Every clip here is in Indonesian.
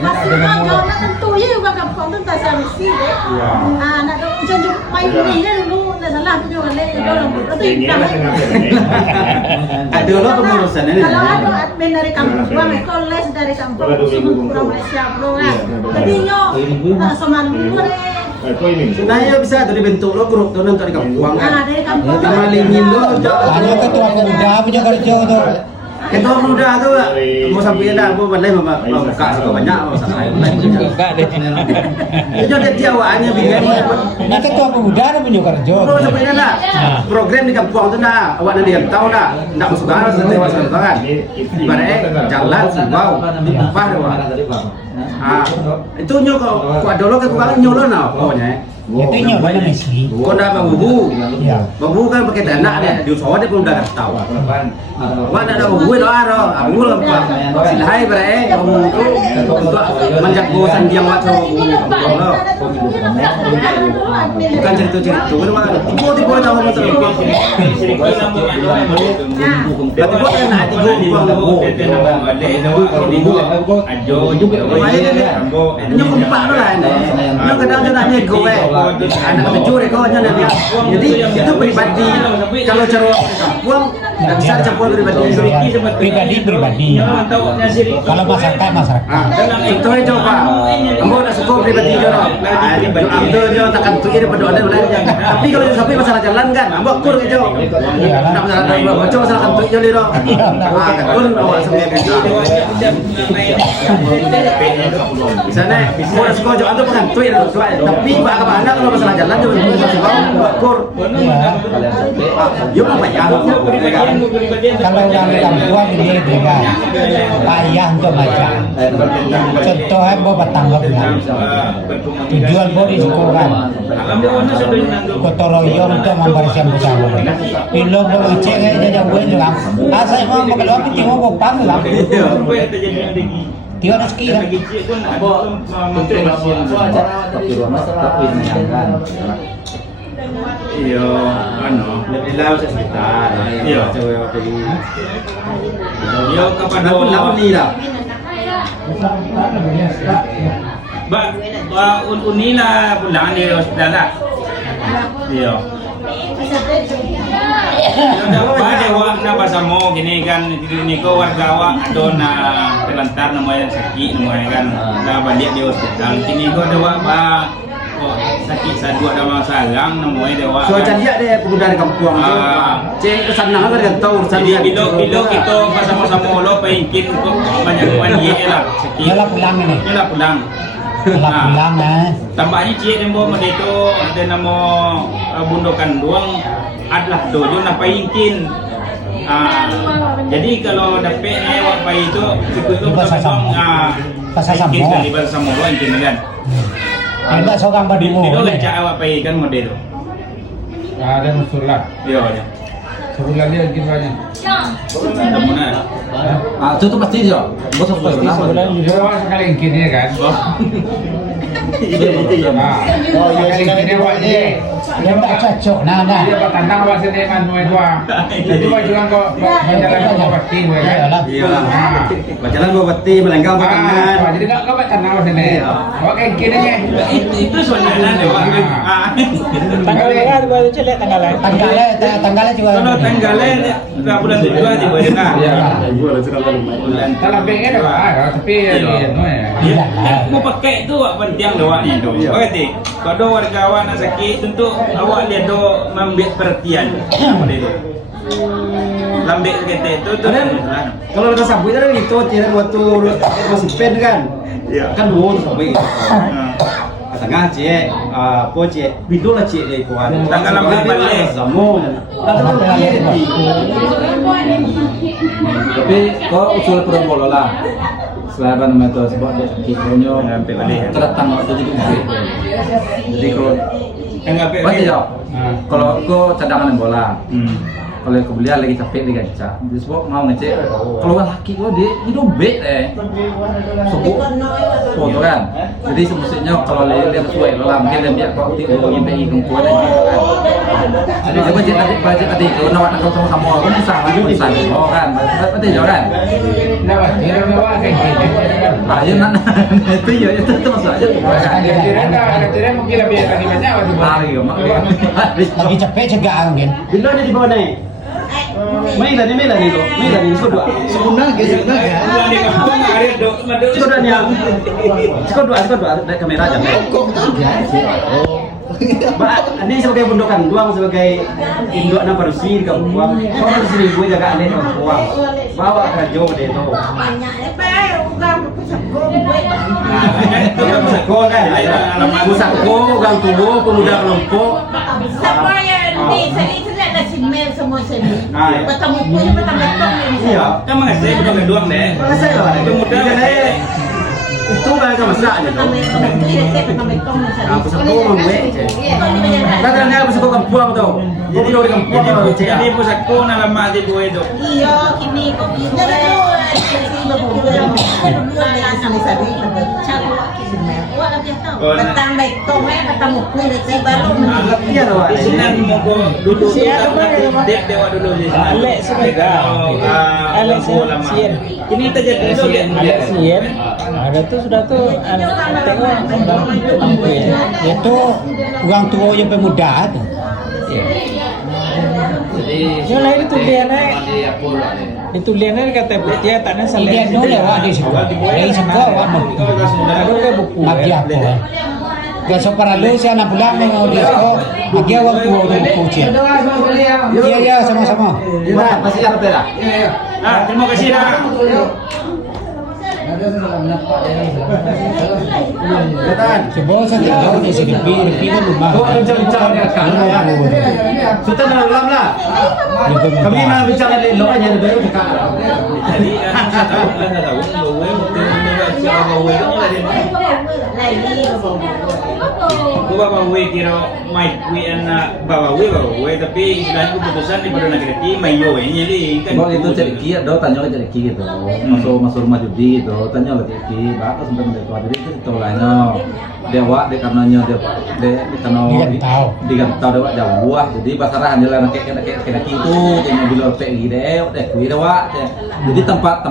Masih mau tentu ya juga kampung tu tak samsi deh. Nak tu macam main ini dulu, nak salah tu juga le. Itu Ada lo pengurusan ini. Kalau ada admin dari kampung, kalau les dari kampung, kurang Malaysia belum kan. Jadi nyo sama dulu deh. Sebenarnya bisa dari bentuk lo grup tu nanti di kampung kan. Dari kampung. Nama lingin lo. Ada ketua pemuda punya kerja tu. Ketua muda tu mau sampai dah, mau balai mau buka juga banyak mau sampai. Buka deh. Itu dia awalnya bingung. Nah ketua pemuda ada punya kerja. Mau sampai dah. Program di kampung tu dah, awak nanti yang tahu dah. Tidak masuk arah setiap kan. Ibaratnya jalan sebau, apa doang. Itu nyo kau ada lo ke kau nyolo nak pokoknya. Itu nyoba nama isi. Kau dah babu, babu kan pakai dana dia, di usaha dia pun dah tahu. Mana ada babu itu aro, babu apa? Silahai berai, babu itu untuk menjaga sandiang waktu babu. Bukan cerita-cerita, itu mah tipu-tipu tahu macam apa. Tapi buat nak tipu babu. Ajo juga. Nyo kumpak tu lah. Nyo kadang tu nak nego anak kecuri kau nya dia. Jadi itu pribadi. Kalau cara buang tak bisa campur pribadi. Pribadi. Kalau masyarakat. Contohnya coba, kamu nak suka pribadi jono. Ambil jono takkan tuir pada orang lain. Tapi kalau sampai masalah jalan kan, ambil kur ke jo. Nak masalah jalan, coba masalah kan tuir jono. Kun awak sampai kerja. Di sana, mau nak suka jo antu kan tuir. Tapi pak anak kalau masalah jalan jo masalah kur. Yo apa ya? Kalau orang kampung dia dengar payah untuk baca. Contohnya bawa batang kan. Tujuan bawa di sekolah. Gotong royong untuk membersihkan bersama. Pilih bawa cek aja jauh juga. Saya mau berdoa tapi tengok bawa pang lah. Tiada rezeki lah. Iyo, lebih lau sekitar. Iyo, coba pergi. Iyo, kapan lau ni dah. Unila pulang di hospital lah. Iyo. Dapat dewa na pasamo gini kan ini ko warga awak adon na terlantar namanya sakit namanya kan dah balik di hospital kini ko dewa ba sakit sadua ada masalah namanya dewa. So dia ada pemuda di kampung tu. Cek kesana kan tahu urusan dia. Bilo kita pasamo-samo lo pengkin ko banyak lah sakit. Yalah pulang ni. Yalah pulang. Yalah pulang Tambahnya cik nembo itu ada nama bundokan doang adalah dojo nak pengkin. Jadi kalau dapat lewat bayi itu ikut pasal sama kan di pasal sama lo ingin kan. Ada seorang berdemo. Itu lecak awak bayi kan model. Ada musulah. Iya. Sebulan dia gimana? Itu tu pasti dia. Bos apa Sebulan juga sekali kini kan. Sekali kini wajib. Dia tak cocok nah. Dia bertandang awak sini manu itu. Jadi juga kok jalan kau pasti kan. Iyalah. Berjalan bawa beti melenggang tangan. Jadi kau bertandang awak sini. Awak kayak gini nya. Itu soalnya dewa. Tanggalnya juga. Kalau tanggalnya bulan 7 di bulan. Iya. Bulan. Kalau pengen ada tapi Ya, mau pakai tu awak penting doa ni tu. Berarti kalau warga awak nak sakit tentu awak lihat do mengambil perhatian. Apa dia tu? Lambek kita itu tu. Kalau kita sabut kan gitu, tiada waktu masih pen kan. Kan dua tu sabut. Tengah cek, po cek, bidul lah cek dia kuat. Tanggal lambek balik. Zamon. Tapi kau usul perang bola lah. Selain itu sebab dia sakit konyo terdatang waktu jadi kumpul. Jadi kalau berarti jauh. Kalau kau cadangan bola, kalau kau beli lagi capek lagi gacha. Jadi sebab mau ngecek. Kalau laki kau dia hidup bet suku foto kan. Jadi semestinya kalau lihat sesuai lah mungkin dia kau tidur ingin kumpul dan gitu kan. Jadi budget tadi kau nak kau sama-sama kan bisa lagi bisa. Oh kan, berarti jauh kan. Lewat dia lewat kayak gini. Ayo nak itu ya itu masalah aja. Kira-kira mungkin lebih banyak waktu Lari ya mak. Lagi capek cegah angin. Bila dia di bawah naik. Main lagi kok. Main lagi sudah. Sebenarnya sebenarnya. Bulan di kampung ada dok, madok. Sudah ada kamera aja. Mbak, ini sebagai bundokan doang sebagai induk anak parusi di kampung. Kalau di sini gue jaga aneh uang. Bawa ke Jo deh tuh. Dia musako kan. Musako, gang tubuh, pemuda kelompok. Iya. Kan mengasih bukan doang deh. Saya lah. Pemuda itu kan sama masaknya tuh. Pusako gue. Kadang-kadang aku pusako kampung tuh. Gue udah di kampung. Jadi pusako na lama di buhay dok. Iya, kini kok bisa Batang baik tong ketemu kulit saya baru Iya loh. Di sini mau kau duduk dek dewa dulu di sini. Alek sepeda. Alek Sien. Ini kita jadi Alek Sien. Ada tuh sudah tuh tengok lampu ya. Itu orang tua yang pemuda tuh. Yang lain itu dia naik. Itu liannya kata dia tanah Dia saleh. dulu lewat di sekolah. Dari sekolah awak mau. Ada ke buku. Lagi apa? Besok para lu saya nak pulang dengan dia sekolah. Lagi awak tua udah buku cia. Iya sama-sama. Gimana? Masih apa pera? Ah, terima kasih dah. Betan. Sebuah saya tahu di sini lebih kan rumah. Kok bincang-bincang dia kan ya? Sultan dah ulam lah. Kami nak bincang dengan lo aja dulu dekat. Jadi saya tahu bahwa cara bahwa Aku bawa we kira mai we anak bawa we tapi istilahnya keputusan di pada negeri ini mayo ini jadi kan. Kalau itu ceriki ada tanya ke ceriki gitu. Masuk rumah judi gitu. Tanya ke ceriki. Bapak sampai mereka jadi itu lainnya. Dewa karenanya di karena digantau dewa jauh jadi pasaran jalan kayak itu yang mobil pergi deh kui dewa jadi tempat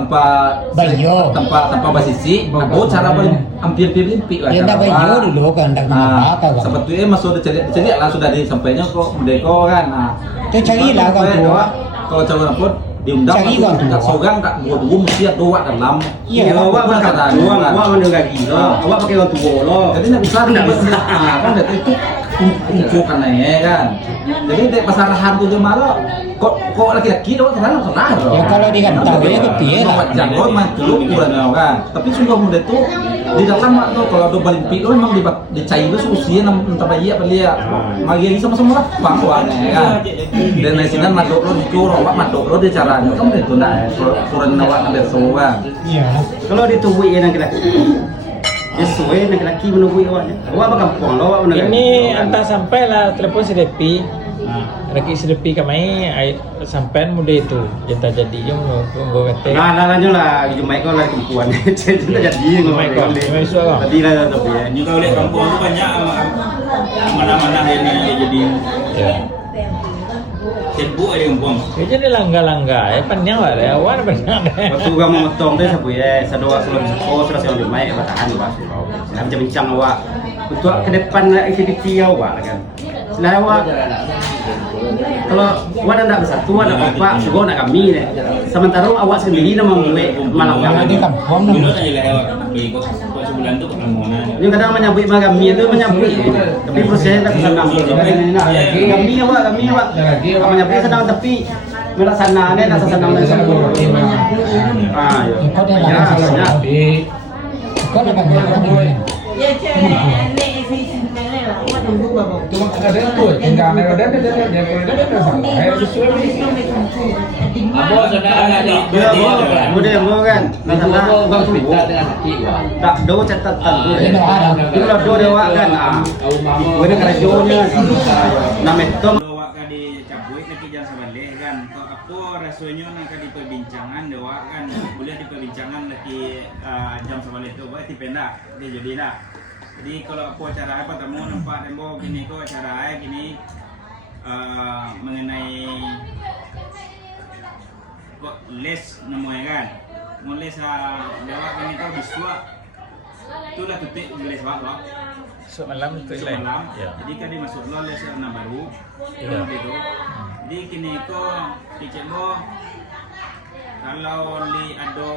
basisi aku cara paling hampir limpi lah Dia dah bayu dulu kan tak nah apa kan. sebetulnya masuk dicari lah sudah disampainya kok merdeka kan nah Itu carilah kan tua. kalau calon pun diundang Cari kan tua. tak sogang tak dua mesti ada dua dalam Iya, awak makan doang, awak mendengar gila. Awak pakai orang tua lo. jadi nak besar tidak besar kan itu uncukan ya kan jadi di pasarahan tuh cuma lo kok laki-laki doang karena kenal Ya kalau digantau ya kepia lah. jangan mah dulu bulan kan tapi sungguh muda itu di dalam tuh kalau ada balik pilo memang dicair itu usia entah bayi apa dia magi sama-sama lah bangkuannya kan dan di sini madok lo dicur awak madok lo di caranya kan itu nah kurang awak ada soal Iya. Kalau ditubuhi yang laki-laki, sesuai laki-laki menunggu awaknya. Awak bakal pulang lo, awak mendengar. Ini entah sampai lah telepon si Depi. Lagi si Depi kami sampai muda itu kita jadi yang gue kata. Nah, lanjut lah. Jumai kau lagi perempuan. Jadi jadi Jumai kau, Jumai suara. Tadi lah tapi ya. Juga oleh kampung itu banyak mana-mana yang jadi sebu ada kampung. Ya jadi langga-langga ya panjang lah ya awal panjang deh. Waktu gua mau motong tu sapu ya, sadua sebelum sekolah sudah saya jumai apa tahan bas. Saya bincang awak untuk ke depan aktiviti awak kan. Selain awak kalau awak dah tak bersatu, ada bapak, suruh nak kami ni. Sementara awak sendiri nama membuat malam Yang di kampung Dulu tu. aja lah kok sebulan tu ketemu. Ni kadang menyambut kami itu menyambut. Tapi proses tak senang. Kami awak. Menyambut senang tapi melaksana ni tak senang dan sempurna. Ah, ya. Kau dah Ya, lah. banyak. Kau dah banyak. Ya cewek ini sebenarnya lah awak tunggu bapak. Cuma ada tu, tinggal ada sampai sesuai Apa saudara di Mudah mu kan. Masalah bang tubuh. Tak do catatan tu. Kalau do dewa kan. Mana kerajonya. Nametom Bawa ka di cabut lagi jangan sebalik kan. Kau apa rasanya nak di perbincangan dewa kan boleh di perbincangan lagi jam sebalik tu berarti pendak dia jadi lah. Jadi kalau apa cara apa tamu nampak demo gini kok cara gini mengenai kok les namanya kan mulai sa lewat ini kau biswa. Itulah tutik mulai sebab So malam itu lain. semalam. Ya. Jadi kan dia masuk lo les na baru. Ya. Gitu. Jadi kini ko kicik mo kalau li ado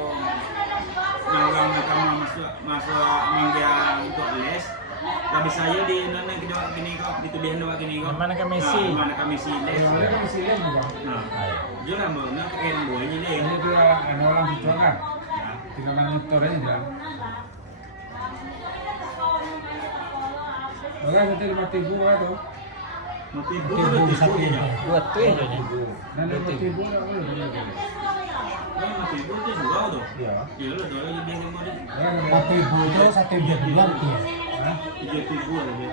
nawang nakama masuk mangga untuk les. Tapi saya di nana kita kini ko ditulisan doa kini ko. Mana kami si? Mana kami si les. Soalnya kan isi lain juga. Nah, juga mau nak ken boy ni le. Ini tuh ada orang di kan. Tinggal menyetor aja dia. Oke, nanti 5.000 kan tuh. Mati buku tu satu je. Buat tu aja ni. Nanti 5.000 kan boleh. Mati buku tu juga tu. Iya. Ya lo doa yang dia mau ni. Tapi bodo 1 bulan dia. Dia tu buku aja.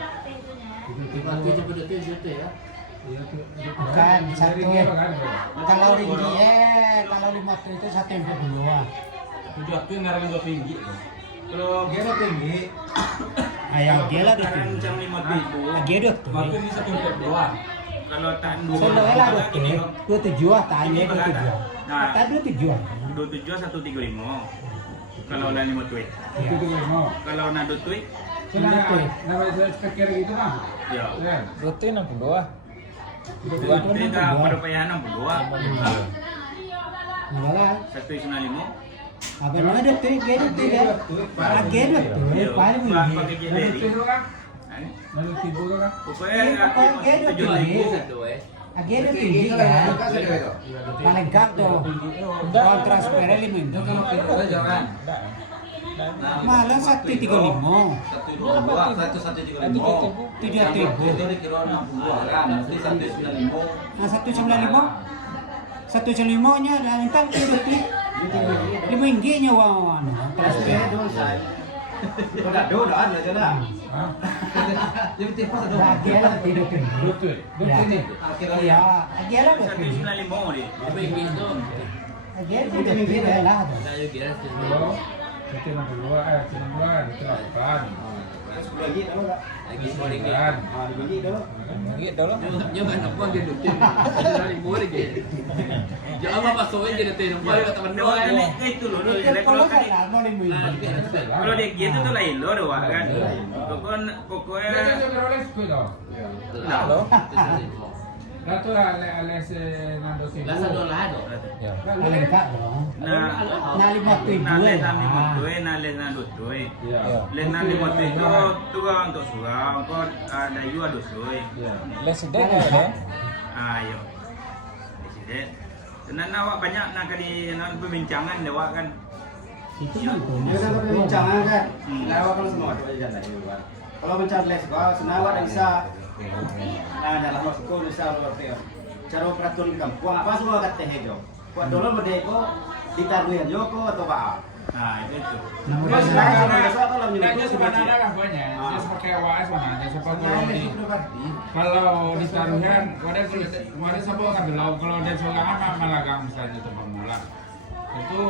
Bukan satu. Kalau motor itu 1 Tujuh aku yang ngarang 2 tinggi. Kalau Dia tinggi. Ayah dia lah sekarang dia. macam 5.000. Dia dia Aku tuh. ini 1 doang. Kalau tak dua. Soalnya lah dua tujuan tanya dua tujuan. Nah, Tak dua tujuan. 27 135. Kalau lah 5 tweet. Itu tuh mau. Kalau nak 2 tweet, Nama saya speaker gitu kan. ya. Ya. Buat tu 62. Dua tweet dah pada payah 62. Malah 195. apa mana dia tuh dia ya. Agak dia tuh paling Pakai ini. Lalu jeli. tidur kan? Lalu tidur kan? Pokoknya Agak dia tuh. 7.000. Agak dia tinggi kan. Paling gak tuh. Kontras pere 5 itu. Jangan. Malah 135. 125. 7.000. Itu dikira 62 kan. Nanti 195. Nah 195. 195 nya dah entar dia tuh. 5 ringgitnya wang transfer. Kau dah do dah ada je lah. Hah? Jadi tipe satu. Agak lah tidak tinggi. Betul. Betul ini. Iya, agak lah betul. 195 dia. Agak tidak tinggi lah. Dulu. Itu 62, itu 62, itu 8. Lagi dah lah. Lagi 9. Lagi dah. Ringgit dah lah. Doa ni itu loh. Kalau kan kalau dia gitu tu lain loh doa kan. Pokoknya Nah, Halo. tu lah les nando sih. Ya. Paling tak dong. nah Nah 5.000. nale nami motoi nale nando toi. Ya. Le nale motoi tu tu kan untuk surau kau ada you ada soi. Les sedek ada. Ayo. Presiden. Tenan awak banyak nak kali nak perbincangan awak kan. Itu kan Dia kan perbincangan kan. Hmm. Lawak kalau semua tu jalan di luar. Kalau mencari les kau senawa dah bisa. Nah, dalam waktu kau bisa luar teo. Cara peraturan kampung apa semua kata hejo. Kau dulu merdeka ditaruh Joko atau apa? Nah, itu. Terus lain sama besok kalau Nah, menyebut dia sebenarnya lah banyak. Dia seperti awak sebenarnya. Seperti kalau ditaruhkan, kemarin siapa kan kalau dia seorang anak malagang misalnya itu pemula. Itu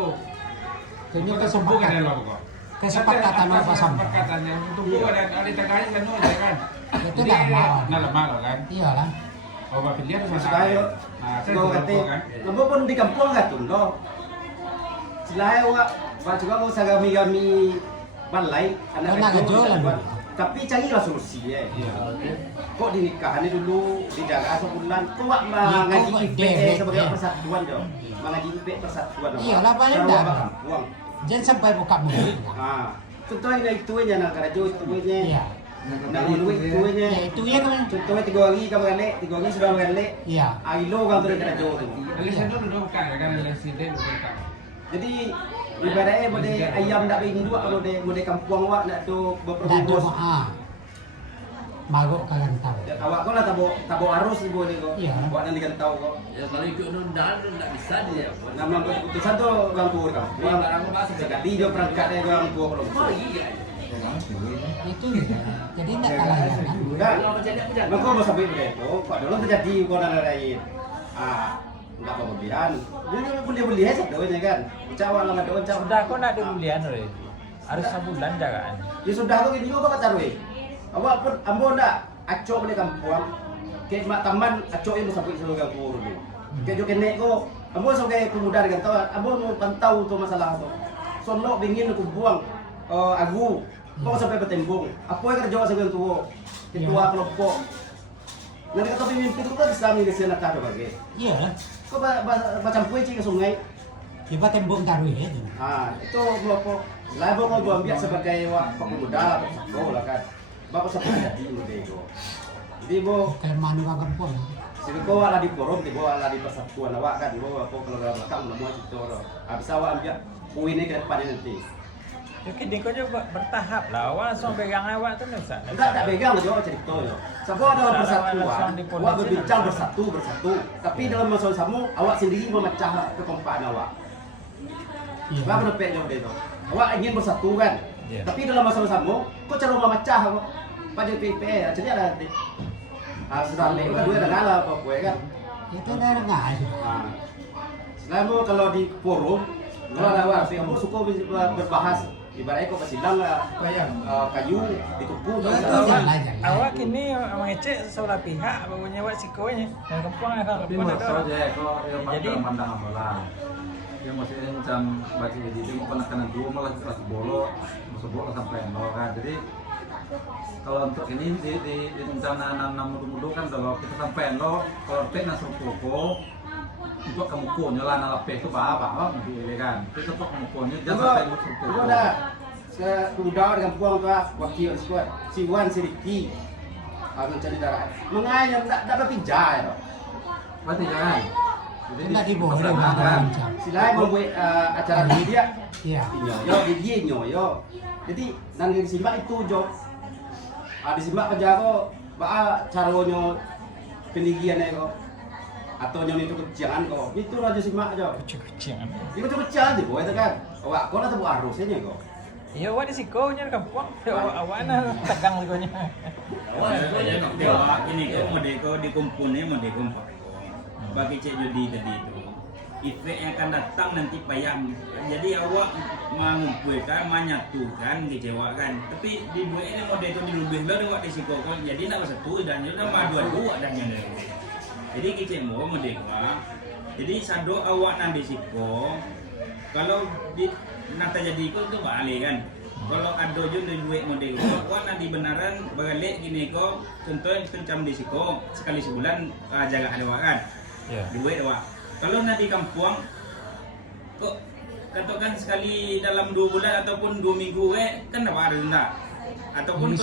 Kayaknya kesempatan kesempatan. kan lo kok. Kesepakatan apa sama? Kesepakatannya untuk buku dan ada tengahnya kan aja kan. Itu dah mau. Nah, lemah lo kan. Iya lah. Oh, bapak dia Terus kayo, kau kata, nampak pun di kampung kan tu, no. Selain awak, awak juga kau sagami-gami balai, Anak kecil lah. Tapi carilah solusi Kok dinikahan dulu, dijaga sebulan, kau awak mengaji IPE sebagai persatuan jo, mengaji IPE persatuan. Iyalah, paling Cara dah. awak kampung. Jangan sampai buka mulut. Contohnya itu aja nak kerja itu aja. Iya. Nak duit itu aja. Ya itu ya kan. Contohnya 3 hari kamu balik, 3 hari sudah balik. Iya. Ailo kamu tu kerja tu. Alisan dulu dong kan, kan alisan dia bukan. Jadi ibaratnya mode ayam nak bagi dua, mode kampung awak nak tu Dah berperbus. doa. Magok kalian tahu. Awak kau lah tabo arus ibu ni kau. Iya. Awak nanti kan tahu kau. Ya kalau ikut undang tak bisa dia. Nama keputusan tu orang tua kau. Orang sekali dia perangkat dia orang tua kau. Itu ya. Jadi tidak kalah ya kan. Enggak. Maka mau sampai begitu, kau dulu terjadi kau dan lain. Enggak apa berlebihan. Dia boleh aja doanya kan. Ucawa lama doa ucawa. Sudah kau nak dibulian oi. Harus sebulan jagaan. Ya sudah kau gini juga kata Rui. Awak pun ambo ndak acok balik kampung. Ke mak taman acok ibu sampai seluruh kampung dulu. Ke jo kenek ko Ambo sebagai pemuda dengan tahu, ambo mau pantau tu masalah tu. Sonok bingin aku buang agu, kau sampai bertembung. Apa yang kerja sebagai ketua kelompok. Nanti kata pemimpin itu kan Islam di sana tak ada bagi. Iya. Kau macam kue ke sungai. Tiba tembok taruh ya. Itu kelompok. Lah mau ambil sebagai pemuda, sekolah kan. Bapak sampai jadi muda itu. Jadi bo Kelemahan orang kampung. sini kau ala di forum, di bawah ala di persatuan awak kan, di bawah kau kalau dalam belakang udah mau itu loh. Habis awak ambil poin ini ke depan nanti. Mungkin dia kau juga bertahap lah. Awal langsung pegang awak tu nak. Tak pegang aja awak cerita yo. Sebab dalam persatuan, awak berbincang bersatu. Tapi dalam masalah samu, awak sendiri memecah kekompakan awak. Sebab kenapa jauh itu? Awak ingin bersatu kan? Tapi dalam masalah samu, kau cara memecah awak. Pada PPE, jadi ada nanti. Sudah lek kan dua dah ngalah apa kue kan? Itu dah enggak. Selama kalau di forum, kalau ada orang yang suka berbahas, ibaratnya kau bersidang kayu ditumpuk. Awak kini mengecek sebelah pihak barunya awak sikonya. Yang kampung akan Tapi maksud aja kalau yang pandang bola. Yang maksudnya macam baca jadi itu penekanan dua malah kelas bolo, masuk bola sampai nol kan. Jadi kalau untuk ini di rencana nanam mudu-mudu kan kalau kita sampai nol, kalau pek nasur poko untuk kemukunya lah nalape itu apa gitu kan. Itu untuk kemukunya jangan sampai nasur poko. Itu dah sudah dengan puang tu wakil squad si Wan si Ricky akan cari darah. Mengayang tak berpijak ya. Berarti jangan. Jadi Enggak diboleh kan. Selain membuat acara di dia, Iya. di dia nyoyo. Jadi nanti disimak itu jo. Disimak kerja ko, caranya pendidikannya ko, atau nyonya itu keciangan ko. Itu aja simak aja. Kecil-kecil. Itu kecian tu, itu kan. Awak kau nak buat harusnya ko. Ya awak di sikonya kampung. Awak nak tegang sikonya. Awak ini kau merdeka dikumpulnya merdeka bagi cek judi tadi itu efek yang akan datang nanti payah. Jadi awak mengumpulkan, menyatukan, kecewakan. Tapi di dua ini model itu dilubih lah awak disikokan. Jadi nak satu dan juga dua dan yang lain. Jadi kita mau merdeka. Jadi sado awak nak disiko. Kalau di nanti jadi itu balik kan. Kalau ada juga duit model itu, awak nak dibenaran balik gini kok. Contohnya macam disiko sekali sebulan jaga ada awak kan. Duit awak. Kalau nanti kampung kok katakan sekali dalam 2 bulan ataupun 2 minggu kan dapat ada ataupun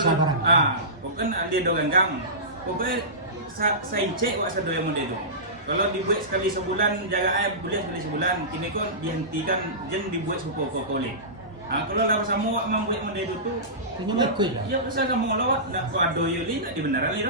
bukan dia dogang pokoknya saya cek awak sado yang model itu. Kalau dibuat sekali sebulan jaga boleh sekali sebulan kini kok dihentikan jen dibuat sepuluh kali. Kalau lawan sama awak membuat model itu Ini ikut lah. ya pasal sama lawat nak kau ada yuli tak dibenaran ni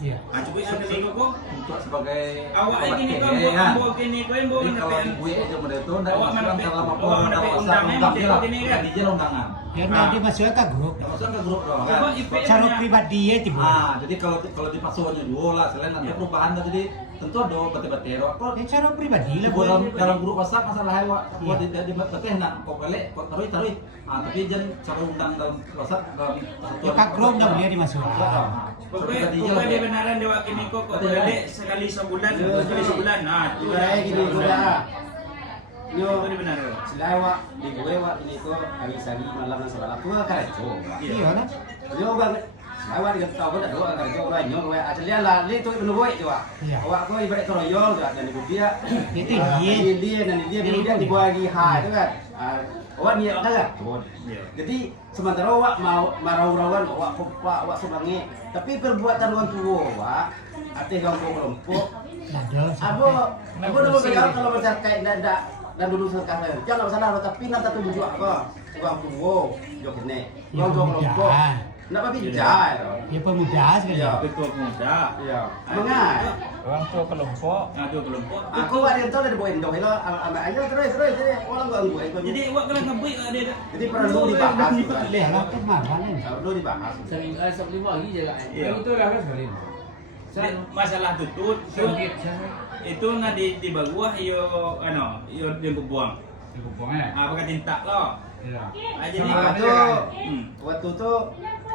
Iya. cukup yang kini kok untuk sebagai awak ini kau buat kini kau yang buat jadi kalau dibuat aja model itu ndak awak masukkan mendapat dalam apa awak mendapat undangan model kini kan di jalan undangan. Ya nanti masuknya ke grup. Masukkan ke grup dong kan. Coba IP Cara pribadi ya tiba. Jadi kalau dipasukkannya dua lah selain ada perubahan jadi tentu ada bete-bete kalau Ya cara pribadi lah. dalam grup WhatsApp masalah hewa buat di bete nak kok balik kok taruh tapi jangan cara undang dalam WhatsApp dalam Ya kak grup dah boleh dimasukkan. pokoknya dia benaran dia wakil ni kok balik sekali sebulan itu Kayak gini juga. Yo, dia benar selain awak di gue awak ini ko hari-hari malam dan salah aku kan coba. Iya lah. Yo bang, awak dia tahu dah doa kan coba lah nyor awak asal lah li tu menunggu itu awak. Awak ko ibarat keroyol dan ibu dia. Itu dia. Dan dia kemudian dibagi ha itu kan. Awak niat kan? Jadi sementara awak mau marau-rawan awak kompak awak sebangi. Tapi perbuatan orang tua awak arti kelompok Abu dulu pegang kalau bercerkai dan dulu sekarang jangan masalah tapi nanti tu bujuk apa orang tua jok ini orang tua kelompok nak apa bijak Ya pemuda sekali. ya betul muda ya mengai Orang tua kelompok. dua kelompok aku ada yang tahu dari boy indoh itu anak aja terus orang gua anggu jadi awak kalau ngebuik ada jadi perlu dibahas Ya lah kan marah ni. perlu dibahas Itu lah kan sekali. masalah tutut itu nak di bawah yo dia berbuang pakai tinta lo Iya. jadi waktu tu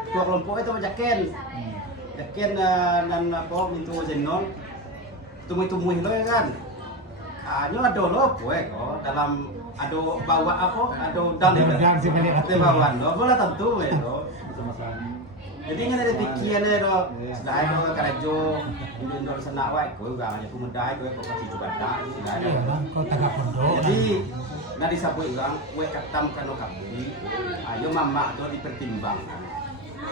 tua kelompok itu jaken dan apa itu jenon tumui-tumui itu kan Nyo ada lo kok dalam ada bawa apa? Ada dalam bawa lo, boleh tentu itu. Jadi kan ada pikiran itu, sudah itu kerja Indo sana wae, kau juga hanya pemuda, kau kasih juga dah, sudah itu. Kau tengah pondok. Jadi nadi sapu orang, kue katam kano kapi, ayo mama tu dipertimbangkan.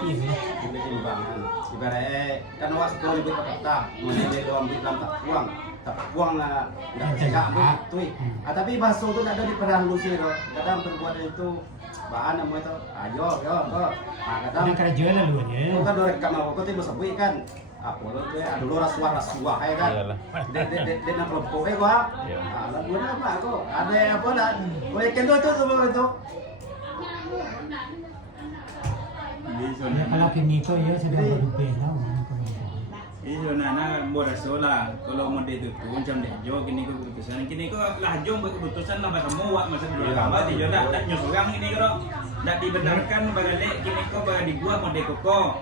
Dipertimbangkan. Ibaratnya kan awak sekolah lebih kata, mana dia ambil dalam tak buang lah, nggak cegah ambil tu. Tapi bahasa tu ada di perlalu sih loh, kadang perbuatan itu bahan nama itu, ayo, kok. Kadang kerja lah lu ya. Kau kan dorek kamar kau tu bersabui kan. Apa lo tu ada lo rasuah ya kan. Dia nak kelompok gua. Lalu apa kau? Ada apa lah? Boleh kendo tu semua itu. Kalau kini tu ya sedang berubah lah. Ini nana borasola kalau mau itu macam deh jo kini ko lah jo keputusan lah kamu wak masa dulu lama di jo dah nyusurang ini karo dak dibenarkan bagale kini ko baga dibuat mode koko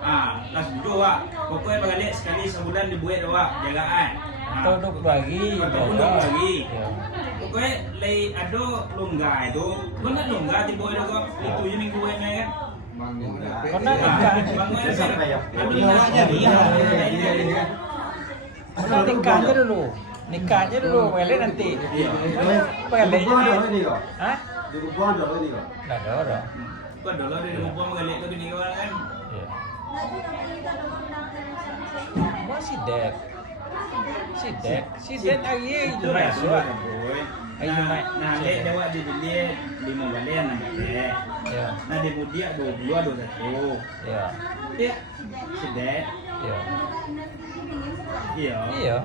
las jo wak koko bagale sekali sebulan dibuat wak jagaan Todok lagi, todok lagi koko lay ado lungga itu benar lungga dibuat ko itu minggu ini kan Pernah Sampai ya. nikahnya dulu. Nikahnya dulu, wele nanti. Pagale. Hah? Dibuang dulu ini kok. Dah ada. Kau dulu dari rumah mengalir ke gini kan? Masih dek. Si dek lagi itu masuk. Nah, lek dawa di dia 5 balen ada lek. Ya. Nah, di mudia 22 21. Ya. Dia sedek. Ya. Iya. Iya.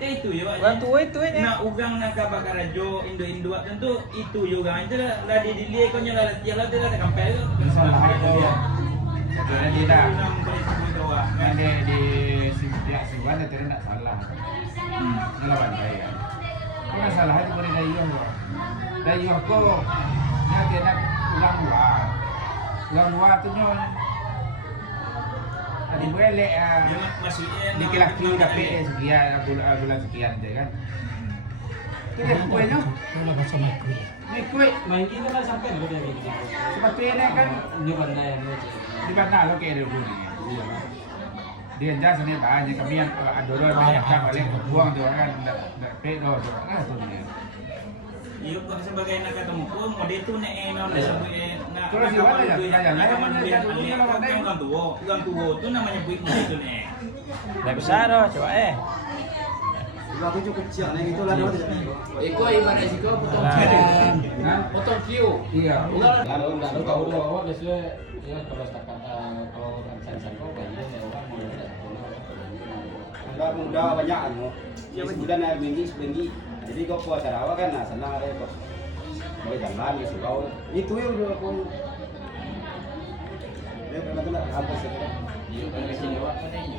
Itu ya. Orang tua itu nya. Nah, ugang nak bakar rajo Indo tentu itu juga itu lah di dia kau nyala jalan dia ada kampel itu. Salah itu. Jadi tidak. Ada Di pihak Siwan itu tidak salah. Nggak pandai kan. Kau salah itu boleh dari yo ko. Nanti nak ulang luar tu nyo. Tadi boleh masih laki-laki dapat sekian bulan sekian je kan. Itu dia kuenya. Kalau bahasa makro. Ni kue Main kita kan sampai dulu dia gitu. sepatutnya kan Ini benda yang di mana lo kayak dulu ni. Dia jas ni banyak kami yang ada banyak kan balik buang tu kan tak pedo tu kan tu ni. Iya, kok sebagai nak ketemu pun mode itu nek enon disebut nak. Terus gimana ya? Orang tua tu namanya buik mode itu nek. Dah besar dah, coba Waktu itu kecil nih itu lah dia. Iko ibarat siko potong view. Iya. Kalau enggak tahu awak biasanya ya kalau setakat kalau san-san kok banyak orang mau Ada muda banyak anu. Ya sebulan air minggu. Jadi kau puas Sarawak kan, nah senang ada kok. Boleh jalan di surau. Itu ya udah aku. Dia pernah apa sih? Iya, kalau sini awak kan ini.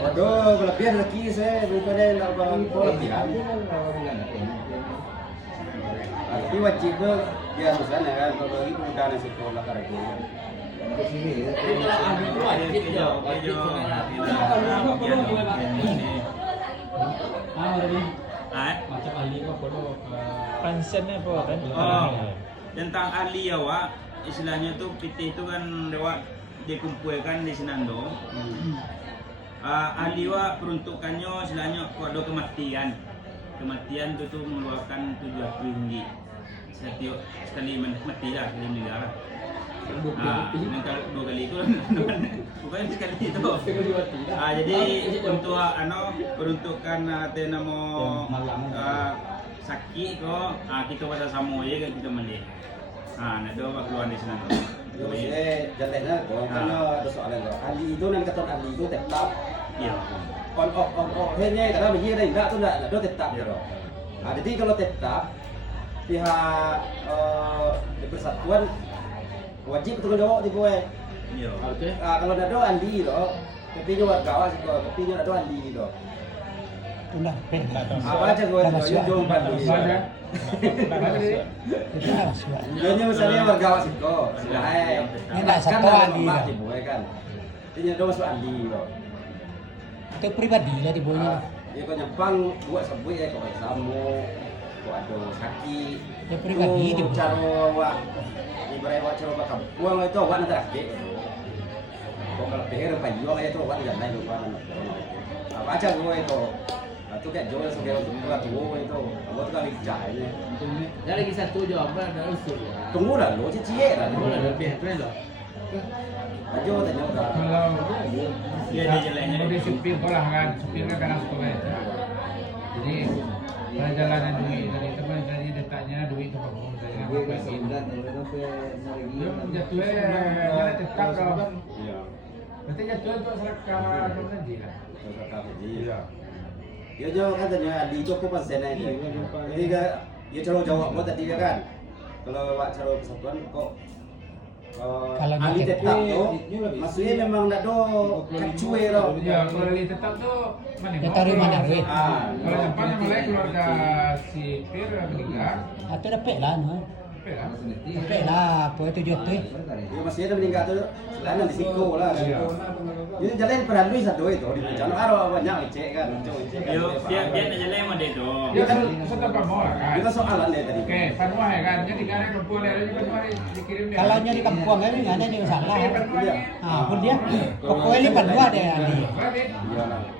Waduh, kelebihan lagi saya daripada nak bang kelebihan. Tapi wajib tu dia susah kan kalau bagi pemuda nasi sekolah kerja. macam ahli kau perlu pensiunnya apa kan? Tentang ahli awak istilahnya tu PT itu kan lewat dikumpulkan di Senando. Ahli awak peruntukannya istilahnya ada kematian. Kematian itu mengeluarkan RM700 setiap sekali mati lah, sekali meninggal lah. Yang kalau 2 kali itu bukan sekali itu. Jadi untuk peruntukan nama sakit kok kita pada sama ya kan kita mandi. Nak doa keluar di sana. Jadinya kalau ada soalan kok. Ahli itu nan kata ahli itu tetap. Iya. Hanya karena begini ada enggak tuh enggak tetap gitu. Jadi kalau tetap pihak di persatuan wajib bertanggung jawab di gue. Iya. Kalau ada ahli loh, tapi juga kawas kok, tapi juga ada ahli loh. Itulah benda. Apa aja gue jom bantu. Dia misalnya warga Wasiko, silahkan. Ini tak satu ahli lah. lah. Kan. Ini ada masuk ahli loh. Itu pribadi lah di bawahnya. Dia kau nyampang buat sabui ya kau samu, kau ada sakit. Ya pribadi Tu dia. cara awak ibarat awak cara bakal buang itu awak nak rakit. Kau kalau peher payung itu awak jangan naik lupa nak. Apa aja kau itu. Tu kayak jual sebagai orang tua itu, awak tu kali jahil. Ada lagi satu jawaban ada usul. Tunggu lah, lo cie lah. Boleh lebih tu loh. Ajo tanya dah. Kalau Dia dia jalannya. kalau di supir kolah kan, supir kan kadang suka baca. Jadi perjalanan duit tadi teman tadi dia tanya duit tu apa saya apa sih. Jatuhnya mana tetap kalau. Berarti jatuh untuk seraka nanti lah. Iya. Dia jawab katanya di cukup persen ini. Jadi dia cara jawab buat tadi kan. Kalau awak cara persatuan kok Kalau ahli dia tetap tu, maksudnya memang nak do kacue tau. Ya kalau di tetap tu mana? Dia taruh mana duit? Kalau tempat yang mulai keluarga sipir meninggal, Atau dapat lah no. apa lah? Dapat lah apa itu jatuh. Dia maksudnya dia meninggal tu selain di siko lah. Jadi jalan peran Luis satu itu di bencana arwah banyak cek kan, cek kan. Yo, dia nak jalan sama dia tu. Ya kan setempat mau lah kan. Kita soalan dia tadi. Oke, panua ya kan. Jadi kan ada kumpul ada juga kemarin dikirim dia. Kalau nya di kampung kan ada yang salah. Iya, panua dia. Ah, pun dia. Pokoknya ini padua deh ali. Berarti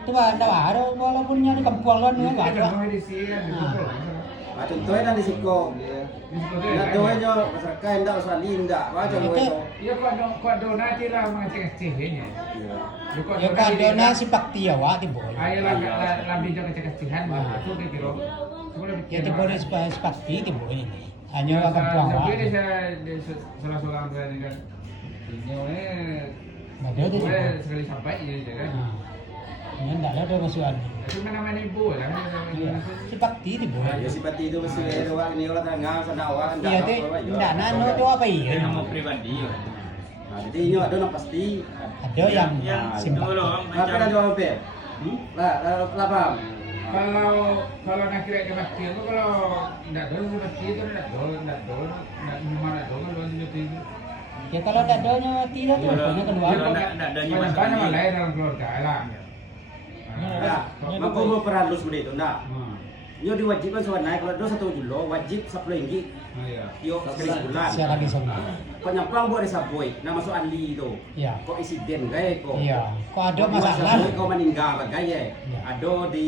Tu ada baru walaupun nya di kampung kan ini enggak kan ada. mau di sini kan. Ah, contohnya dan di siko. Nak doanya masyarakat hendak usali hendak baca itu. Ya kok ada nanti lah mengecek-cek ini. Ya kan dia nasi bakti ya wak tibo. Ayo lah lebih jangan cek-cekan itu kira. Ya tibo ni seperti tibo ini. Hanya kampung wak. Tapi dia salah-salah kan kan. Ini Ada tu. sekali sampai je kan. Ini enggak ada masukan. Itu nama ibu lah. Seperti tibo. Ya seperti itu mesti ada orang ni orang tengah sana orang Iya tu enggak nano tu apa Dia iya. nama pribadi. Nah, jadi ini ada nak pasti. Ada yang Yang simpang. dulu Apa dah macam jawab ber? Lah paham. Kalau nak kira kemati itu kalau tidak dol kemati itu tidak dol mana dol kalau itu Ya kalau tak ada nya tidak tu punya keluar. Kalau nak ada banyak banyak lain dalam keluarga lah. Nah, mampu mau peran lu seperti itu. Nah, yo diwajibkan soal naik kalau ada 1 juta wajib 10 ringgit. Iya. Yo sekali sebulan. Siapa lagi sama? Kau nyampang buat desa boy, nah masuk ahli itu. Iya. Kau insiden gaya kau. Iya. Kok ada masalah? Kau meninggal gaya. Iya. Ada di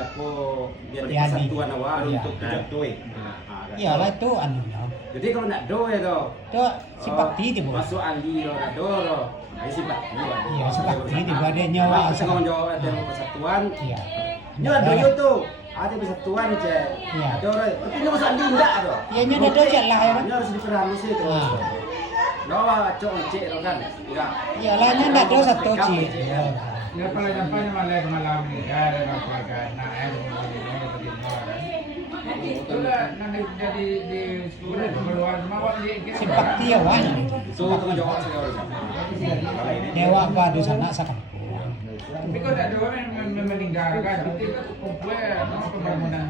apa biar di Di ahli. persatuan awal Iya. untuk jatuh. Iyalah tu anunya. Jadi kalau nak do ya tu. Tu simpati tibo. Masuk ahli lo nak do lo. Ai simpati. Iya, simpati tibo ada nyawa. Tanggung jawab ada persatuan. Iya. Nyo ada yo tu. Ada persatuan je. Iya. Ada orang. Tapi nyo masuk ahli enggak tu. Ya nya ada je lah ya. Nyo harus diperhalus itu. Ah. Bawa cok cek lo kan. Enggak. Iyalah nya ada satu cik. Ya kalau nyampanya malah ke malam ni kan ada keluarga nak begini kan. Itulah nanti jadi di sekolah keluar semua awak ni. Simpati ya wak. So tanggung jawab sekarang. Dewa apa di sana sakampung. Tapi kalau tak ada orang yang meninggal kan, itu kumpul nama pembangunan.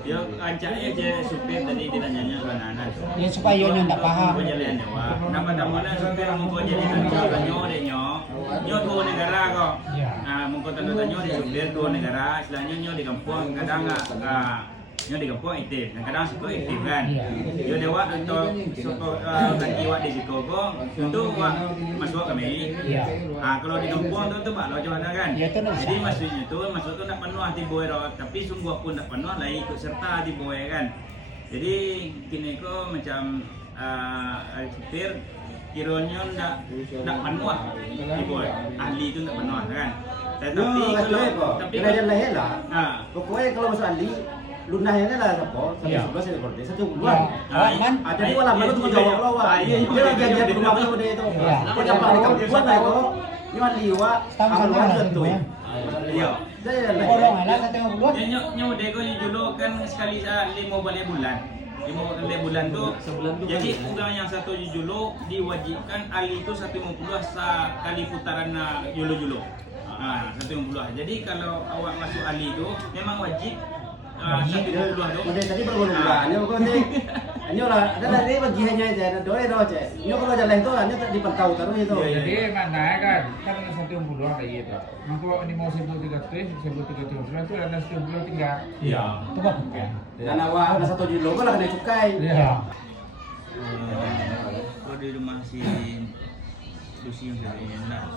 dia ancaknya je supir tadi dia nanya banana tu. Ya supaya nya tak faham. Kau jalan nyawa. Nama mana supir muka jadi tanyo deh nyo tu negara kau. Ya. Muka tanyo di supir tu negara. Istilahnya nyo di kampung kadang nyo di kampung aktif, kadang suka aktif kan. Dia dewa atau suka ganti wak di situ kau, tentu wak masuk kami. Kalau di kampung tu pak lo jual kan. Jadi maksudnya tu masuk tu nak penuh hati boy tapi sungguh pun nak penuh lah ikut serta hati boy kan. Jadi kini kau macam supir kiranya nak penuh hati boy, ahli tu nak penuh kan. Tetapi kalau tapi kena lahir lah. Pokoknya kalau masuk ahli lunahnya lah apa? 11 ya berarti 1 bulan. Jadi wala malu tu jawab lo wah. Dia lagi di rumah lo dia itu. Kau dapat di kampung lah itu. Ni liwa amal wajar tu. Iya. Tolong lah saya tengok dulu. Nyo deh kau julo kan sekali 5 balik bulan. 5 kali bulan tu sebulan tu. Jadi orang yang 1 julo diwajibkan ahli itu 150 sekali putaran julo-julo. 150. Jadi kalau awak masuk ahli itu memang wajib 150 tu. Tadi berbulan-bulan, kau ni Anyo lah, ada lagi bagiannya aja, ada dua aja. Anyo kalau jalan itu, anyo dipantau terus itu. Jadi mana kan 1 kayak gitu. Maka ini mau 1.300 itu ada 1.3. Iya. Itu bagus ya. Dan awak ada 1 juta logo lah kena cukai. Iya. Kalau di rumah si Lucy yang dari enak,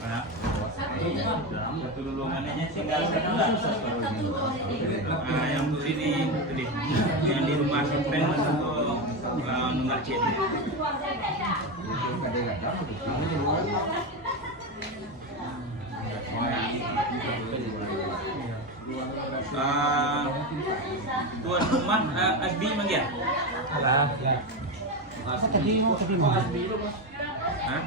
karena satu lulungannya tinggal satu. Yang untuk ini, yang di rumah si Pren itu nunggak cek. Tuan rumah Asbi manggil? Tadi mau. Hah?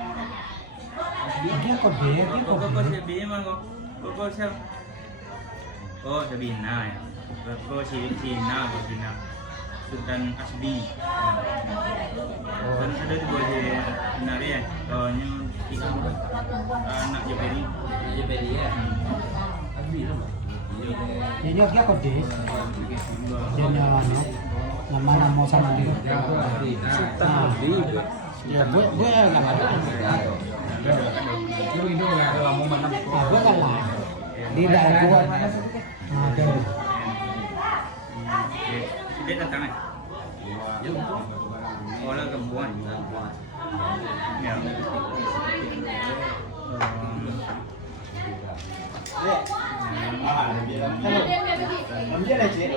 Dia kok dia Kok Sabi emang kok siapa? Oh Sabina ya. Kok Sina. Sultan Asbi. Dan ada tuh buat benar ya. Soalnya itu anak Jeperi ya. Asbi lah. Jadi dia kok dia. Dia nyala nama mau sama dia. Ya gue nggak ada. Itu lah kalau mau mana? Gue kalah. Di daerah gua ada. Dia datang kan? Orang Gembuan. Ya. Dia ada cek.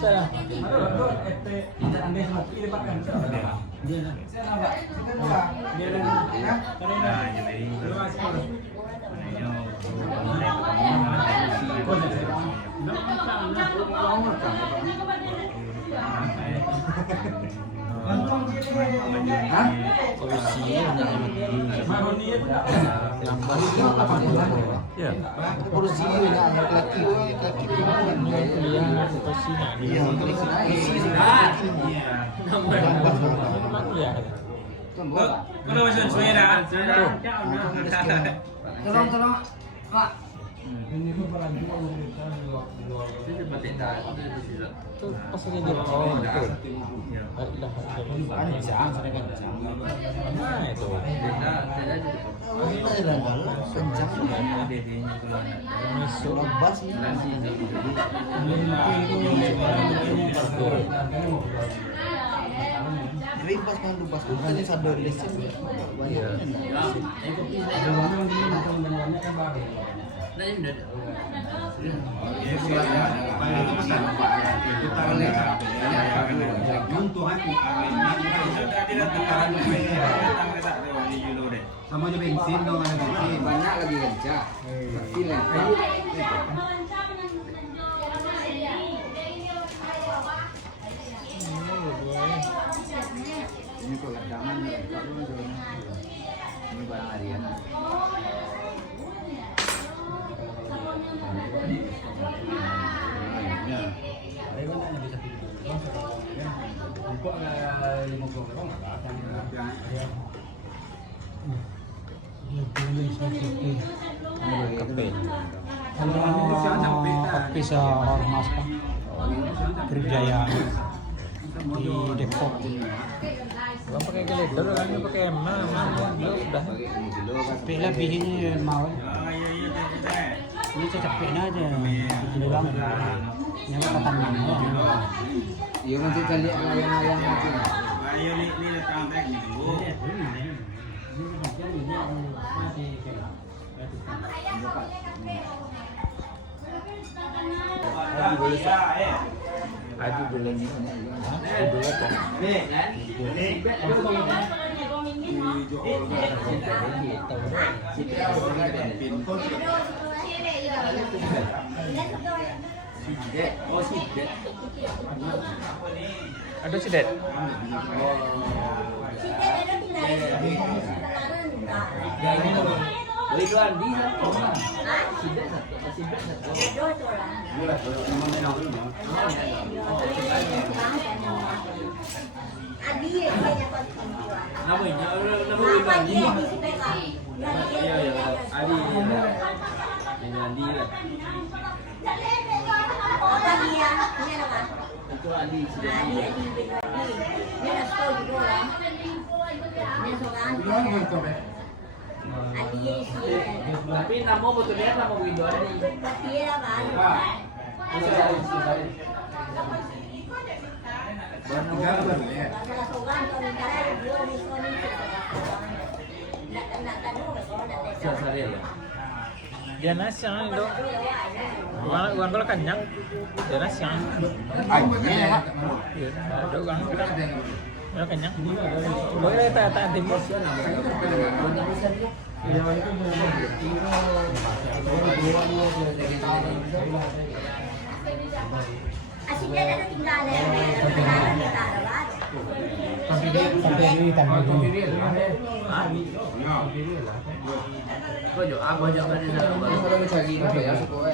Salah. Kursi laki-laki Kalau masuk suara. Tolong Pak. Itu pasnya dia. Oh, betul. Nah, itu. Masuk Bas Jadi pas kan lupas tadi sadar listrik banyak. Sama aja bensin dong, ada bensin. Banyak lagi kencang. Kecil ya. Ini kok kedangan ya. Ini barang harian. Kopi seormas Pak Berjaya di Depok. Bang pakai glider kan pakai emang udah. Tapi lebih ini mau. Ini saya capek aja. Bilang nyawa kata mana. Iya nanti kita lihat layang-layang nanti. Ayo ini datang tag dulu. Aduh dulu nih. Dulu kan. Ada sidet. Ridwan di satu. Hah? Sibet satu. Sibet satu. Dua tu orang. Adi dia dapat tujuan. Namanya Apa Ridwan di. dia di sepeda? Iya ya. Adi. Dengan Adi lah. Apa dia? Ini apa? Itu Adi. Adi dia dah tahu juga orang. Dia seorang. Adi dia sih. Tapi nama betul dia nama Ridwan di. Tapi dia apa? Salah seorang kalau negara dia di sini. Nak tahu Saya sadar ya. Dia nasi yang itu. Uang kalau kenyang, dia nasi yang. Iya, ada uang kalau kenyang. Boleh tak timur. Asyik dia ada tinggal ya. Tinggal di Tarabat. Sampai di tanah dulu. Kau jo apa jangan di sana. Orang cari apa ya suka.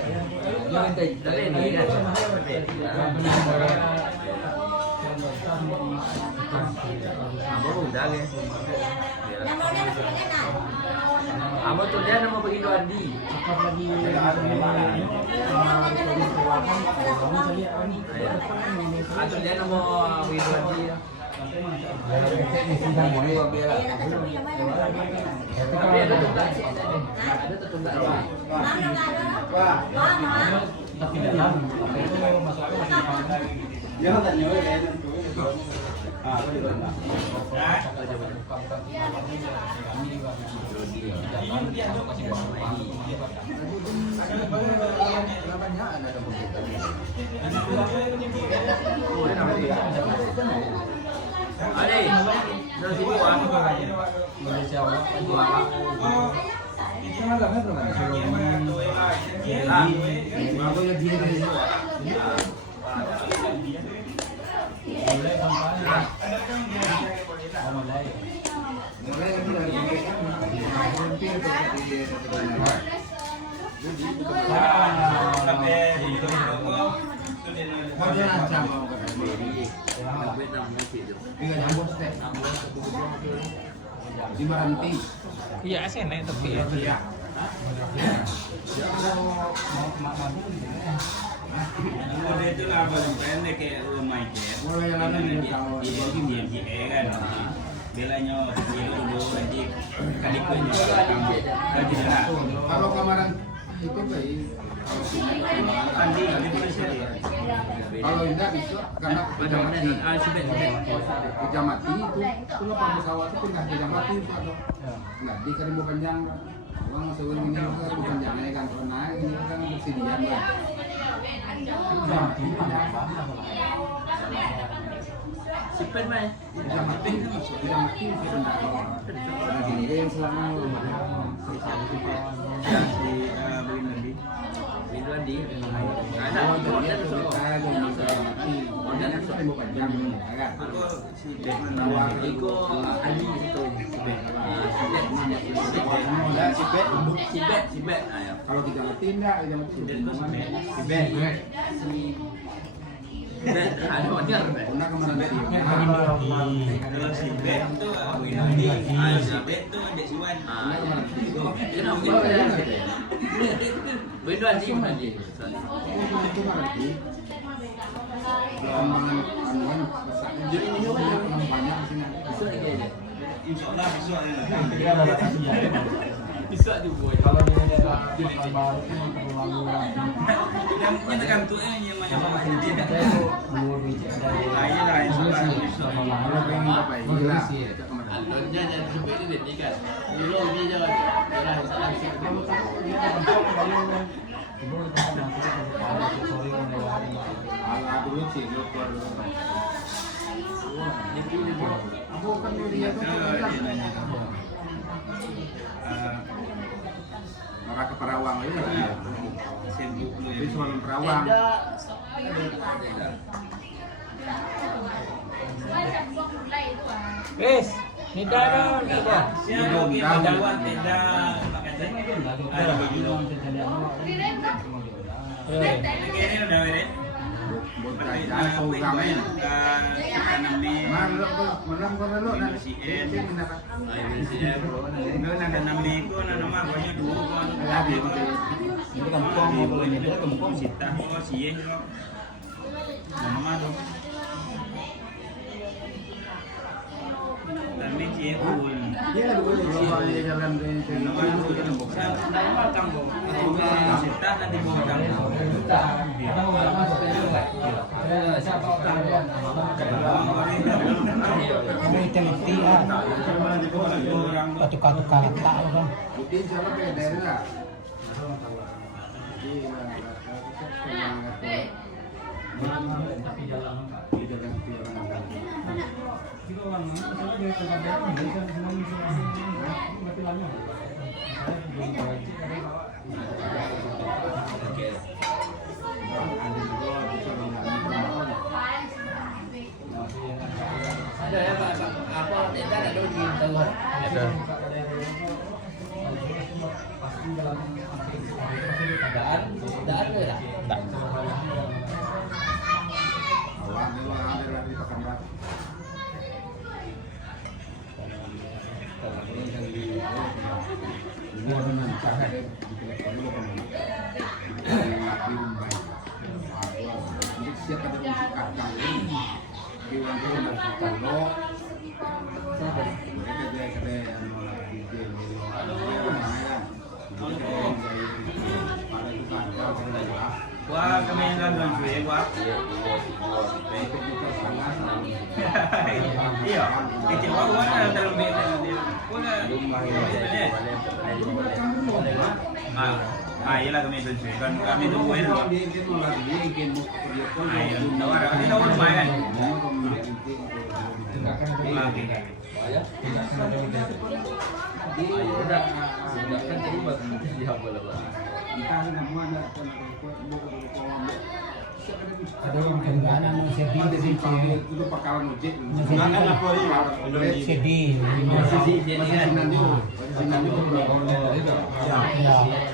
Jangan dari ini kan. Amo udah ya. Namanya masih kenal. Amo tuh dia nama begitu Andi. Atau dia nama begitu Andi. Tapi ada tetangga. Ada tetangga. Jangan tanya ya. Ade, dari sini uang. Malaysia orang Iya, sih nek tapi ya. Model itu lah paling pendek kayak rumah jet. Mulai lama dia kan. Belanya dia dulu lagi kadiknya Kalau kamaran itu baik. Andi Indonesia dia. Kalau tidak bisa karena Kejamati itu lepas pesawat itu pindah Kejamati itu atau nggak di Karimu Panjang uang sewen ini Karimu Panjang kan kalau naik ini kan persediaan kan. Sipen mah. Kejamati itu masuk Kejamati itu pindah. Nah gini yang selama Si Andi. Itu Andi. Ada kalau order jadi tuh. saya jadi Kejamati order itu Karimu Panjang kan. Aku si Iko Andi itu. Sibet. Ayo. Kalau Kejamati enggak Kejamati Sibet. Ada wajar. Pernah kemana dari? kalau si Bet tuh Andi. Si Bet tuh ada si Wan. Pernah kemana dari? Kenapa ya? Bedo Andi mana dia? Itu berarti pengembangan anuan besarnya. Jadi ini juga banyak di sini. Insya Allah besok Bisa juga. kalau dia ada baru itu terlalu yang tergantung yang macam apa ini. ada itu belum ada Iya lah, insya Allah besok. Kalau pengen apa ya? Gila. Alurnya jangan seperti ini kan. Dulu dia jangan. Jangan salah sih. Ala dulu sih dokter. Aku kan dia tuh Neraka Perawang itu ya. Itu cuma Perawang. Wes, nida dong, nida. Siapa kita jawan tidak makan Kini udah beres. Kami teliti tukar-tukar letak orang. Wah, kami yang gangguan gue, wah. Iya, kecil wah dalam beda dia. Iyalah kami itu kan kami itu gue loh. Ayo, ini tahu lumayan. Ada yang kendaraan yang sedih di sini. Itu pakalan ojek. Sedih. Ya,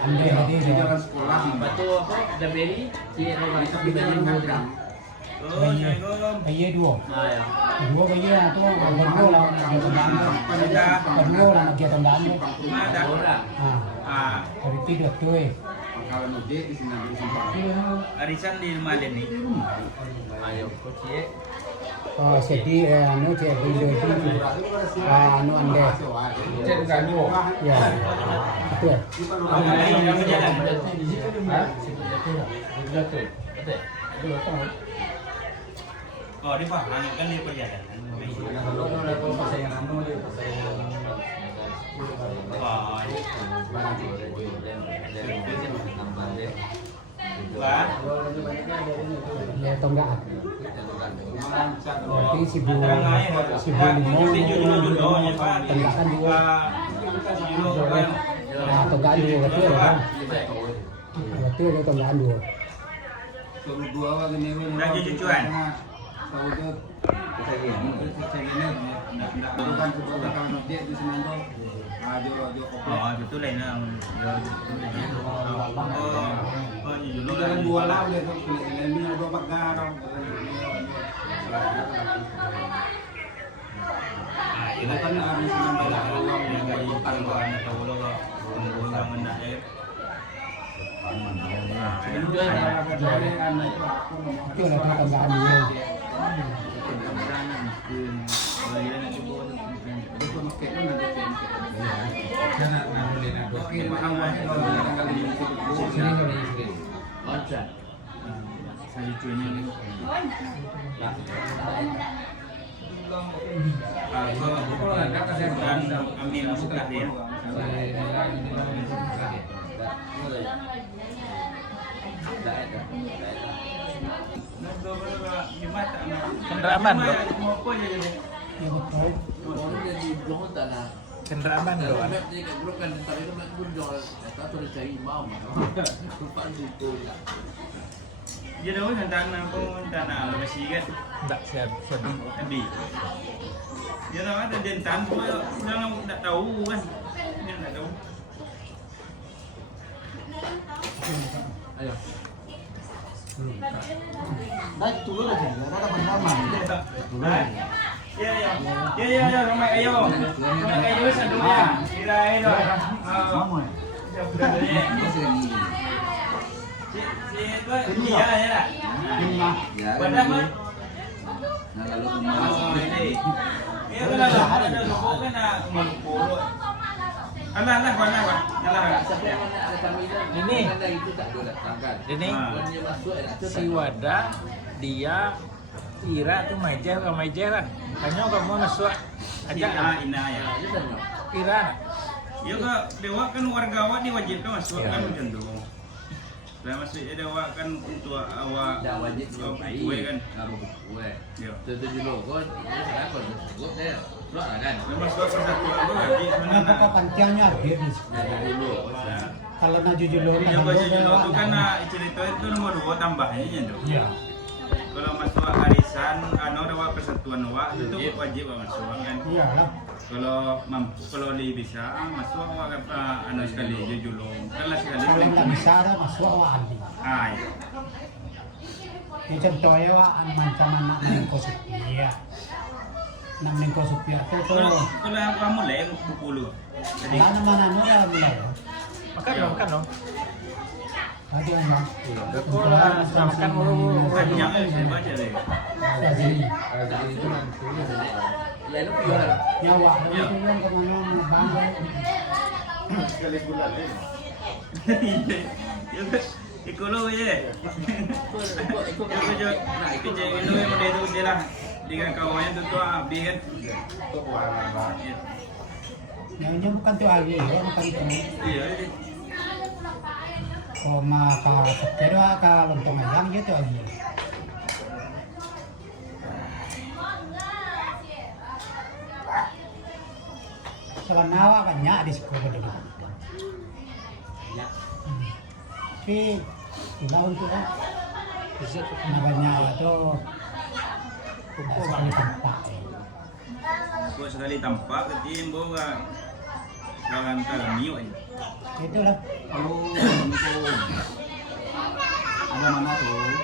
anda tadi Jalan sekolah. Batu apa? Daberi, si orang itu Kadang. Bayar dua. ya. Dua bayar tu berdua lah dia tendang. Berdua lah dia tendang. Dari tidur tu Pakalan ojek di sini di Simpang. Arisan di Malen nih. Ayo, kocie. Oh sedih anu cek beli itu anu anda. Cek ganyo. Ya. Betul. Kamu jalan. Oh, di Pak, kan di perjalanan. Wah. Ya tonggak. Berarti si Bu Limo tenggakan juga. Nah, tenggakan juga betul kan? Betul itu tenggakan dua. Suruh dua lagi nih. Raja cucuan. Tahu tuh. Bukan sebuah pakalan ojek di sini tuh. Oh, betul lah ini. Ini kan dua lah dia tuh. Ini dua pagar. Itu kan habis ngambil uang yang gaji tanggungan atau lo tanggungan menaik. Itu lah tenggakan dua. Ambil masuk dia. Kendaraan bro. Ya betul. Kendaraan bro. Jadi apa tentang tanah lokasi kan? Enggak siap sedih. Tadi. Dia tahu ada dentan cuma orang tak tahu kan. Dia tak tahu. Ayo. Đấy, chú là gì? Đó là phần năm mà. Ya, ramai ayo. Ramai ayo sedunia. Kira ayo. Xong rồi. Iya ya. Nhưng mà Benar kan? Oh ini. Iya kan ada logo kan Mangkuro. Alah, mana? Alah. Ini. Itu tak boleh datangkan. Ini Dia masuk si Wada, dia Ira tuh Maja ke Maja kan. Hanya kamu masuk aja Ina ya. Ira. Ya kak, dewa kan warga awak diwajibkan masuk kan macam tu. Saya masih dewa kan untuk awak dah wajib kue kue kan. Kalau kue. Ya. Tu dulu kon, saya kon sebut dia. Keluar kan. Dan masuk persatuan tu lagi kenapa sebenarnya. kok pancangnya habis? Dulu. Kalau nak jujur lo, Yang baca judul tu kan cerita itu nomor 2 tambahnya tu. Iya. Kalau masuk arisan, dewa persatuan awak itu wajib awak masuk kan. Iya lah. Kalau bisa masuk awak sekali jujur lo. Kan lah sekali. Kalau tak bisa dah masuk awak andi. Iya. Ini contohnya awak macam anak nengko supia. Nak nengko supia tu tu. Kalau kamu leh buku lu. Jadi Mana lah mulai. Makan dong. Ada yang bang. Makan dulu. panjang saya baca deh. Jadi Jadi itu nanti lain apa ya? nyawa itu yang kemana mana Sekali bulan deh. Ikut lu je. Ikut je. Kerja itu yang dia tu dia lah. Dengan kawannya tu habis kan. Yang bukan tu lagi, bukan tu. Iya. Koma ka sekira ka lontong ayam gitu lagi. Soalnya awak banyak di sekolah dulu. Tapi itulah untuk kan. Banyak itu sekali tempat. Kau sekali tampak ke timbo kan. Jangan termiu aja. Itulah. Halo, Assalamualaikum. Ada mana tuh?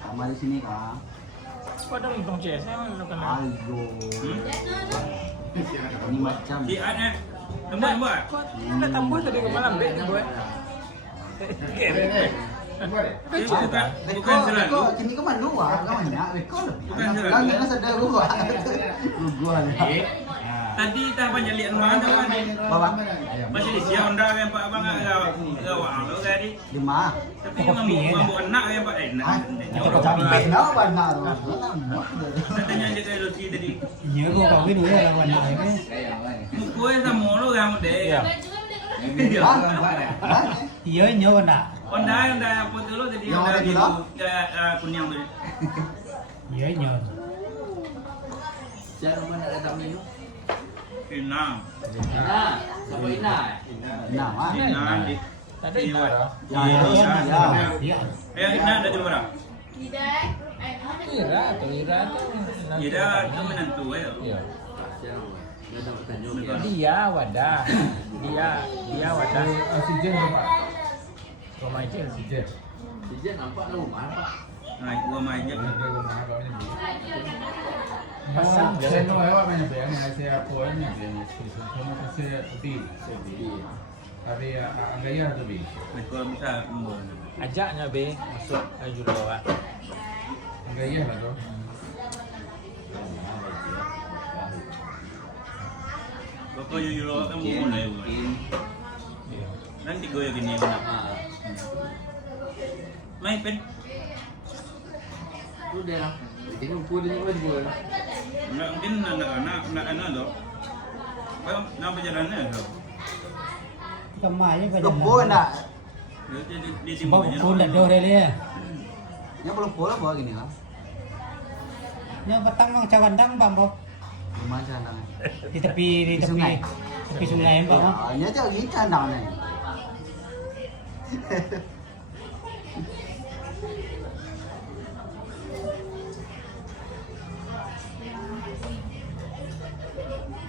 Sama di sini kak. Kok ada lontong CS? Saya makan. Ayo. Ini macam. Si Adnya. Tembak. Kok ada tambah tadi ke malam be buat. Bukan selalu. Kini ke mana luar? Kau banyak rekod. Bukan selalu. Langit sedang luar. Luar. Tadi tak banyak lihat mana kan. Bawa. Masih di siang dah kan Pak Abang gawang tu tadi. Lima. Tapi mampu anak kan Pak. Sampai nak mana? Katanya dia kayak Lucy tadi. Iya gua kau ini ya lawan nak ini. Mukul sama lo kamu deh. Iya nyawa nak. Ondai apa dulu jadi Yang ada gitu. gila? Kunyang tu. Iya nyawa. Siapa mana ada tamu? Inang. Nah, siapa Ina? Nah, Inang di. Ada ibu ada. Iya. Inang ada di mana? Ira atau Ira tuh. Ira itu menantu ya. Iya. Dia dapat tanya. Dia Wada. Dia Wada. Si Jen Pak. Remaja sih. Si Jen nampak rumah Pak. Nah, gua main je. Ada rumah kau ni. Pasang Saya tahu awak banyak yang saya apa ni dia semua saya di. Tapi anggai ya tu bi. Kalau bisa membon. ajaknya be masuk ke judoa. Anggai ya lah tu. Kau jujur kan mulai. Nanti gue yang gini. Main pen. Tu dia lah. Tengok pun dia buat buat. Mungkin anak-anak tu. Kau nak perjalanan tu. Kemana banyak. Lupa nak. Di Sebab timurnya. pun dah dua hari ya. Yang belum pola bawa gini lah. Yang petang mang cawandang bambo. Rumah sana. Di tepi sungai. tepi sungai bambo. Ya, nya jauh gini candang ni.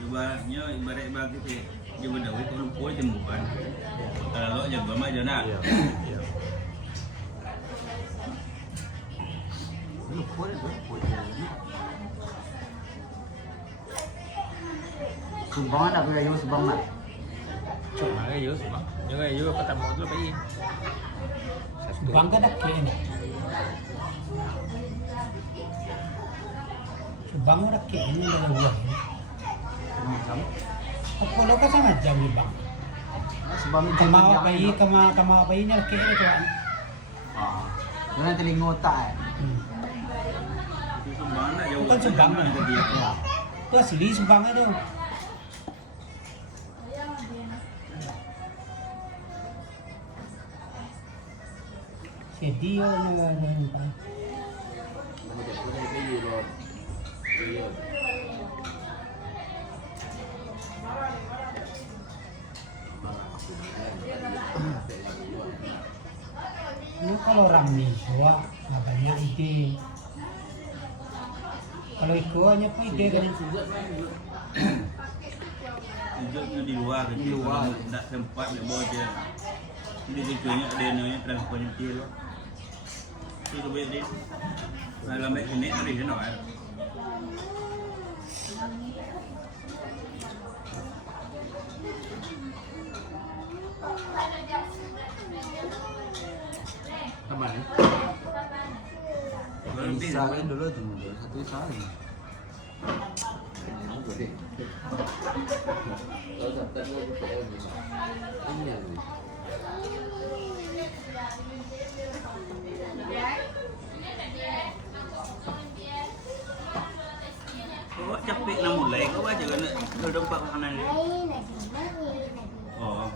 Ibaratnya ibarat bagi Dia benda itu lupa jemukan. Kalau lo jaga mah jangan. Lupa deh, sumbangan aku kayu sumbangan. Cuma kayu sumbang. Juga kayu ketemu tu pergi. Bang ka dak ini. Bang dak ini dalam buah. Kalau ka sama jam ni bang. Sebab Kama apa ini dak ini tu. Jangan telinga otak. Sumbang nak jauh. Bukan sumbang lah. Tu asli sumbang tu. Jadi orang nak Ini kalau orang Miswa banyak ide. Kalau ikut hanya pun ide kan. Tunjuknya di luar, tak sempat nak bawa dia. Ini tujuannya ada namanya transportnya kecil. Itu boleh dia. Kalau mek ini tadi dia nak. Apa ni? Bisa kan dulu tu, satu kali. Kau capek nak mulai, kau baca kan? Kau dapat makanan dia. Oh.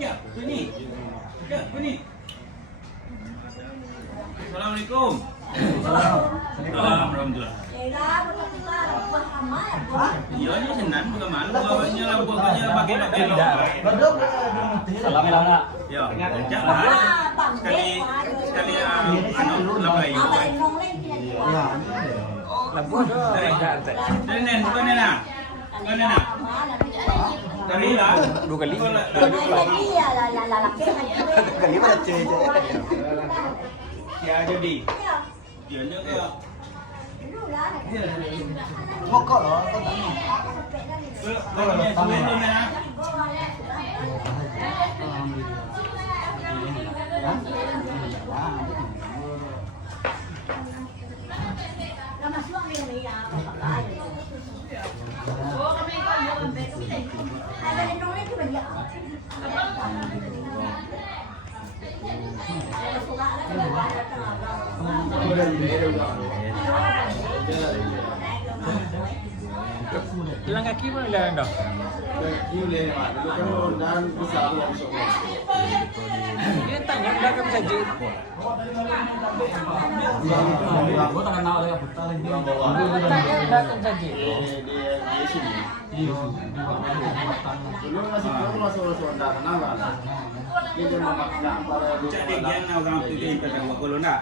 Ya, ini. Ya, ini. Assalamualaikum. Alhamdulillah. Iya, ini senang bukan malu. Bawanya lah, pokoknya pakai Salam lah. Ya, jangan sekali labai. Ya. Lampu tu. Dari nen, bukan nen ah. Bukan nen ah. Dari lah. 2 kali. Kali mana cek. Ya jadi. Ya ni ke. Mokok loh, kau tak ni. Kalau ni suwe tu nen ah. Jalan kaki pun dah dah. Dia tanya dah kamu saja. Gua tak kenal dia putar lagi. Tanya dah kamu saja. Belum masih belum masuk dah kenal lah. Dia cuma makan Jadi yang orang tu dia kata buat kalau nak.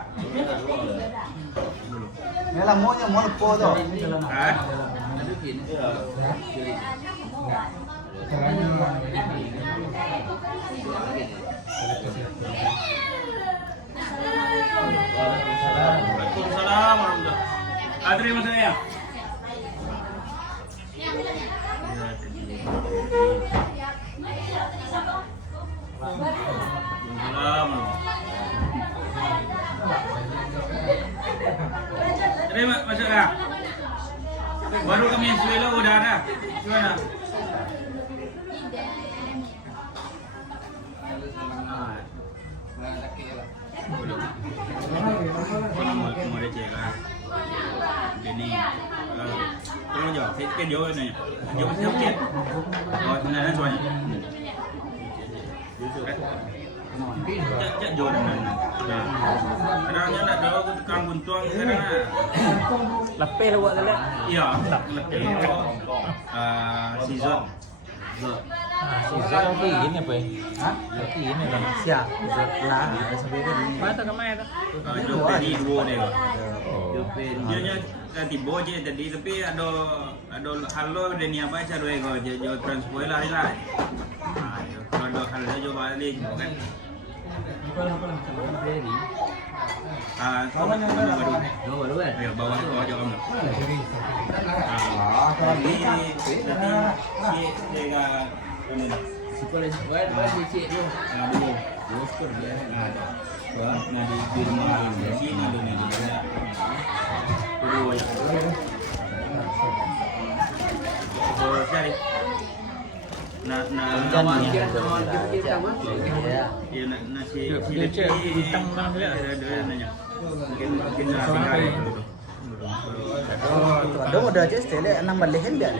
Memang maunya mau lepo tu. Ah. Waalaikumsalam warahmatullahi. Adri masuk ya. Terima masuk dah. Baru kami yang suela udah ada. Gimana? Mau ada cek lah. Jadi, tolong jawab. Saya kan jawab nanya. Jawab sikit. Oh, sebenarnya soalnya. Cak jawab mana? Kadang-kadang nak jawab ke tukang buntuang sekarang. Lapis lah buat dalam. Iya, lebih season. Roti ini apa ya? Hah? Roti ini kan. Siap. Lah, ada sampai ke di. Mana kemana tu? Jope di dua dia. Jope dia tiba je tadi tapi ada halo dia ni apa cara dia jo transport lari lah. Kalau ada halo jo balik kan. Kau mana baru? Baru kan? Ya bawa jo kamu. Tadi si dia sekolah cik tu. Dulu. Sekolah dia ada. Nah di rumah di sini ada ni ada. Dulu ya. Oh, cari. Ya nasi bintang bang dia. Ada nanya. Mungkin nasi Ada udah aja stele 6 balihin dia.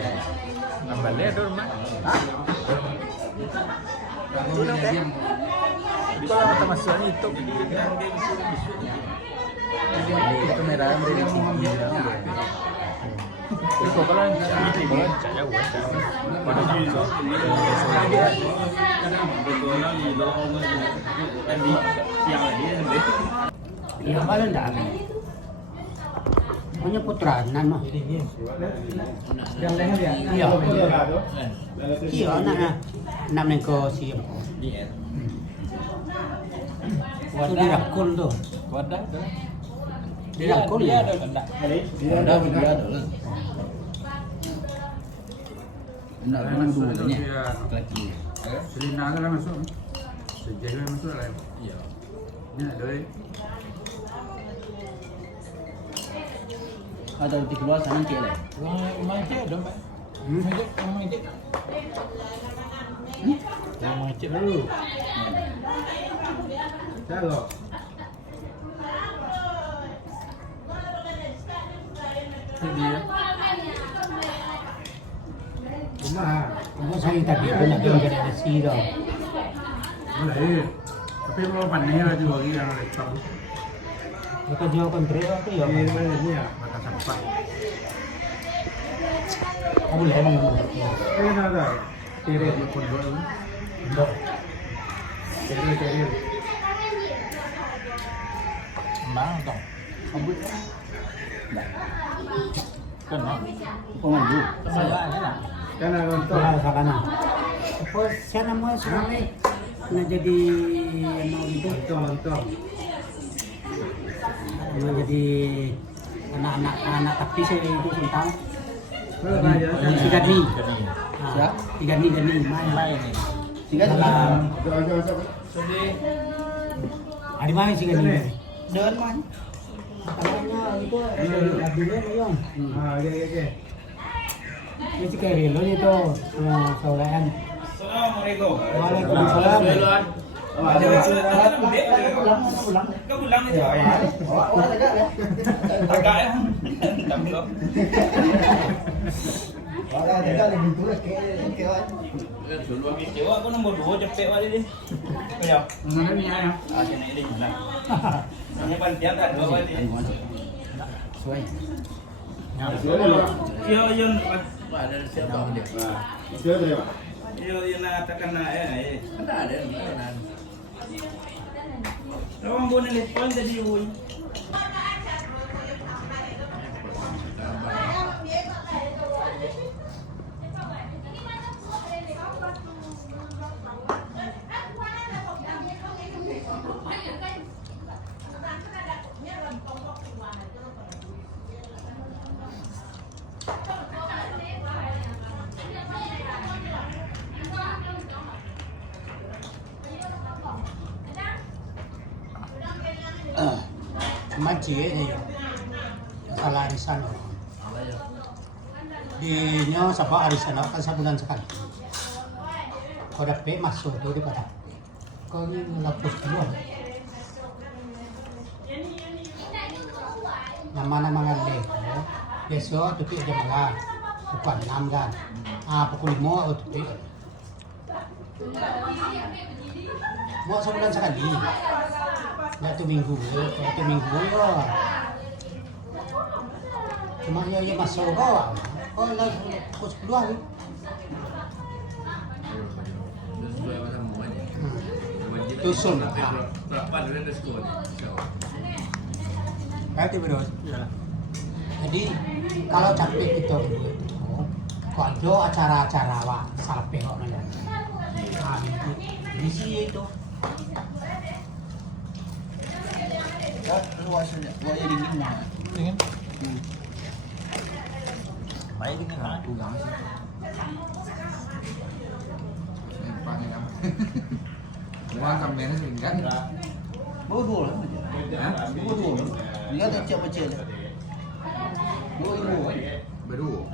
Nambah dia tu rumah. Hah? Itu nak kan? Kalau kita masuk ni itu Itu merah dari sini. itu kalau cak jauh kan. Pada masuk Iya malah ndak. Punya putra nan mah. Yang lain dia. Iya. Iya anaknya. Nam nengko siap. Waktu dirangkul tuh. wadah tu. Dirangkul Dia ya. ada enggak? Dia ada. Nak memang dulu ni. Lagi. Selina kan lah masuk. Sejauh lah masuk lah. Ya. Ni ada. Ada di keluar sana ke lah. Macam ada mbak. Macam. Macam dulu. Kalau Dia. rumah Kamu saya tadi banyak yang jadi nasi dah. boleh. Tapi mau panen lah juga yang ada tahu. Kita jauh kontrak tu ya. Di mana ni ya? Mata sampah. Kamu boleh mana? Ada. Kiri di pondok. Kiri. Bang tu. Kabut. Kan nak. Pengandu. Saya lah. Kan ada untuk Tuh sakana. Apa siapa nama suami nak jadi mau itu lontong. mau jadi anak tapi saya itu tentang Berapa si Gani. Siap. Si Gani main. Main ni. Tinggal di Sedih. Ada main si Gani. Dengan main. Katanya itu dulu yang Okey. ini si Kerilo itu saudaraan. Assalamualaikum. Waalaikumsalam. Pulang. Kau pulang aja. Agak ya. Cewa aku nombor 2 cepet wali ni. Ya. Mana ni ayam? Sini ini mana? Ini pantian tak 2 wali. Suai. Yo yon. Ada siapa dia? Yo yon nak tekan nak Ada. Orang boleh telefon tadi woi. Maji ni salah arisan. Di nyo sabah arisan kan sebulan sekali. Kau dapat masuk tu di pada. Kau ni lapus keluar. Nama-nama ngalih. Besok tu pi ada malam. Bukan 6 kan. Pukul 5 tu pi. Mau sebulan sekali. Nggak tu minggu ya. Cuma ya masuk kau. Kau lah pukul 10 hari. Dusun. Berapa dari sekolah? Berarti bro. Jadi kalau capek kita kalau acara-acara wah salah pengok nanya. Di sini itu. Luasnya dingin mah. Dingin. Main dingin lah. Wah, kamera seringan. Bawa dua lah. Bawa dua lah. Dia ada siapa cek. Dua ibu. Berdua.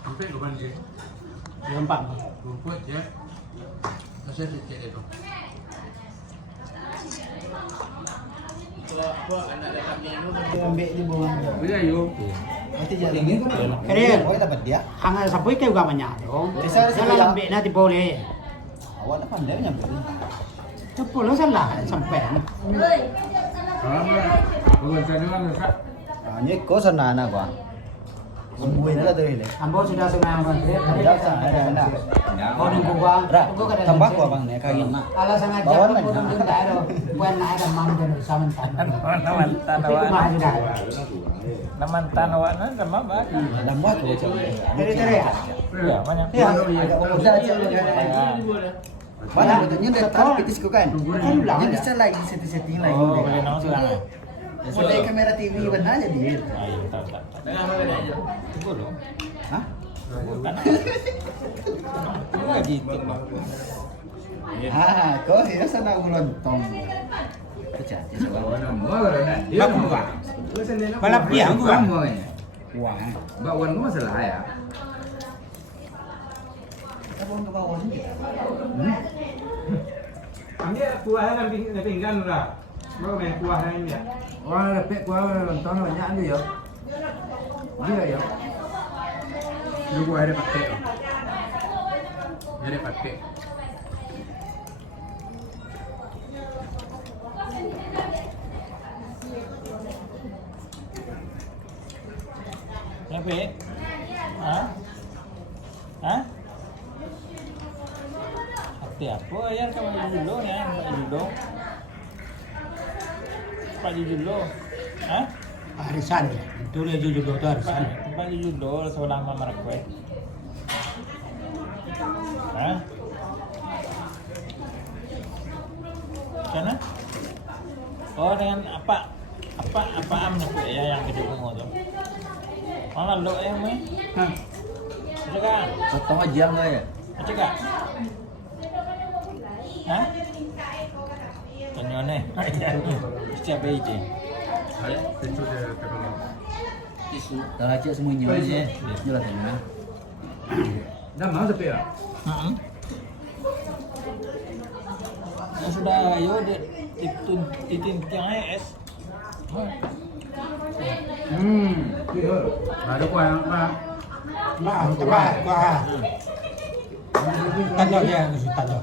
Sampai kapan je? Gampang. Rumput je. Saya cek itu. Ambil di bawah. Bila yo. Nanti jadi dingin kan? Keren. Kau dapat dia. Hanga sampai kayak gak banyak dong. Bisa Salah lembek nanti boleh. Awak nak pandai nyampe. Cepul salah sampai. Bukan sana kan Kak. Hanya kau sana anak gua. Sembuhin lah tu ini. Ambo sudah senang kan? Ada. Kau nunggu gua. Tambah gua bang ni kagin nak. Alasan aja Bawaan aku lagi. nunggu tak ada. Bukan nak ada mantan sama tanah. Namantan Tapi aku mah sudah. Namantan awak na sama ba? Tambah tu macam. Dari ya. Ya, banyak. Ya, agak mudah aja. Mana betulnya dah tahu pitis kau kan? Kan ulang. Dia bisa lagi setting lagi. Oh, boleh nang sulang. Model kamera TV benar aja dia. Ayo, tak. Tunggu dong. Hah? Bukan. Lagi tinggal. Ah, kau sih rasa nak melontong. Pecah. Baku gua. Balap dia gua. Wah. Bakwan tu masalah ya. Kita buang ke bawah ni. Ambil kuah dan pinggan lah. Baru main kuah yang ini ya. Wah, lepek kuah lontong banyak tu ya. Dia ya. Lu kuah ada pakai. Ada pakai. Kenapa? Hah? Hah? Hati apa ya kamu dulu ya, Pak dulu. Pak dulu. Hah? Arisan. Itu dia jujur tu arisan. Pak dulu seorang mama rakwe. Hah? Kana? Oh dengan apa amnya ku ya yang kedukung tu. Mana lo yang me? Hah. Cakap. Potong aja enggak ya? Cakap. Hah? Tanya ni. Siapa itu? Itu dia terlalu. Tisu. Dah acak semuanya aja. Jelas tanya. Dah mau sampai ya? Ya sudah, ayo titin tiang es. Ada kuah yang apa? Tambah gua. Tanya dia mesti tanya.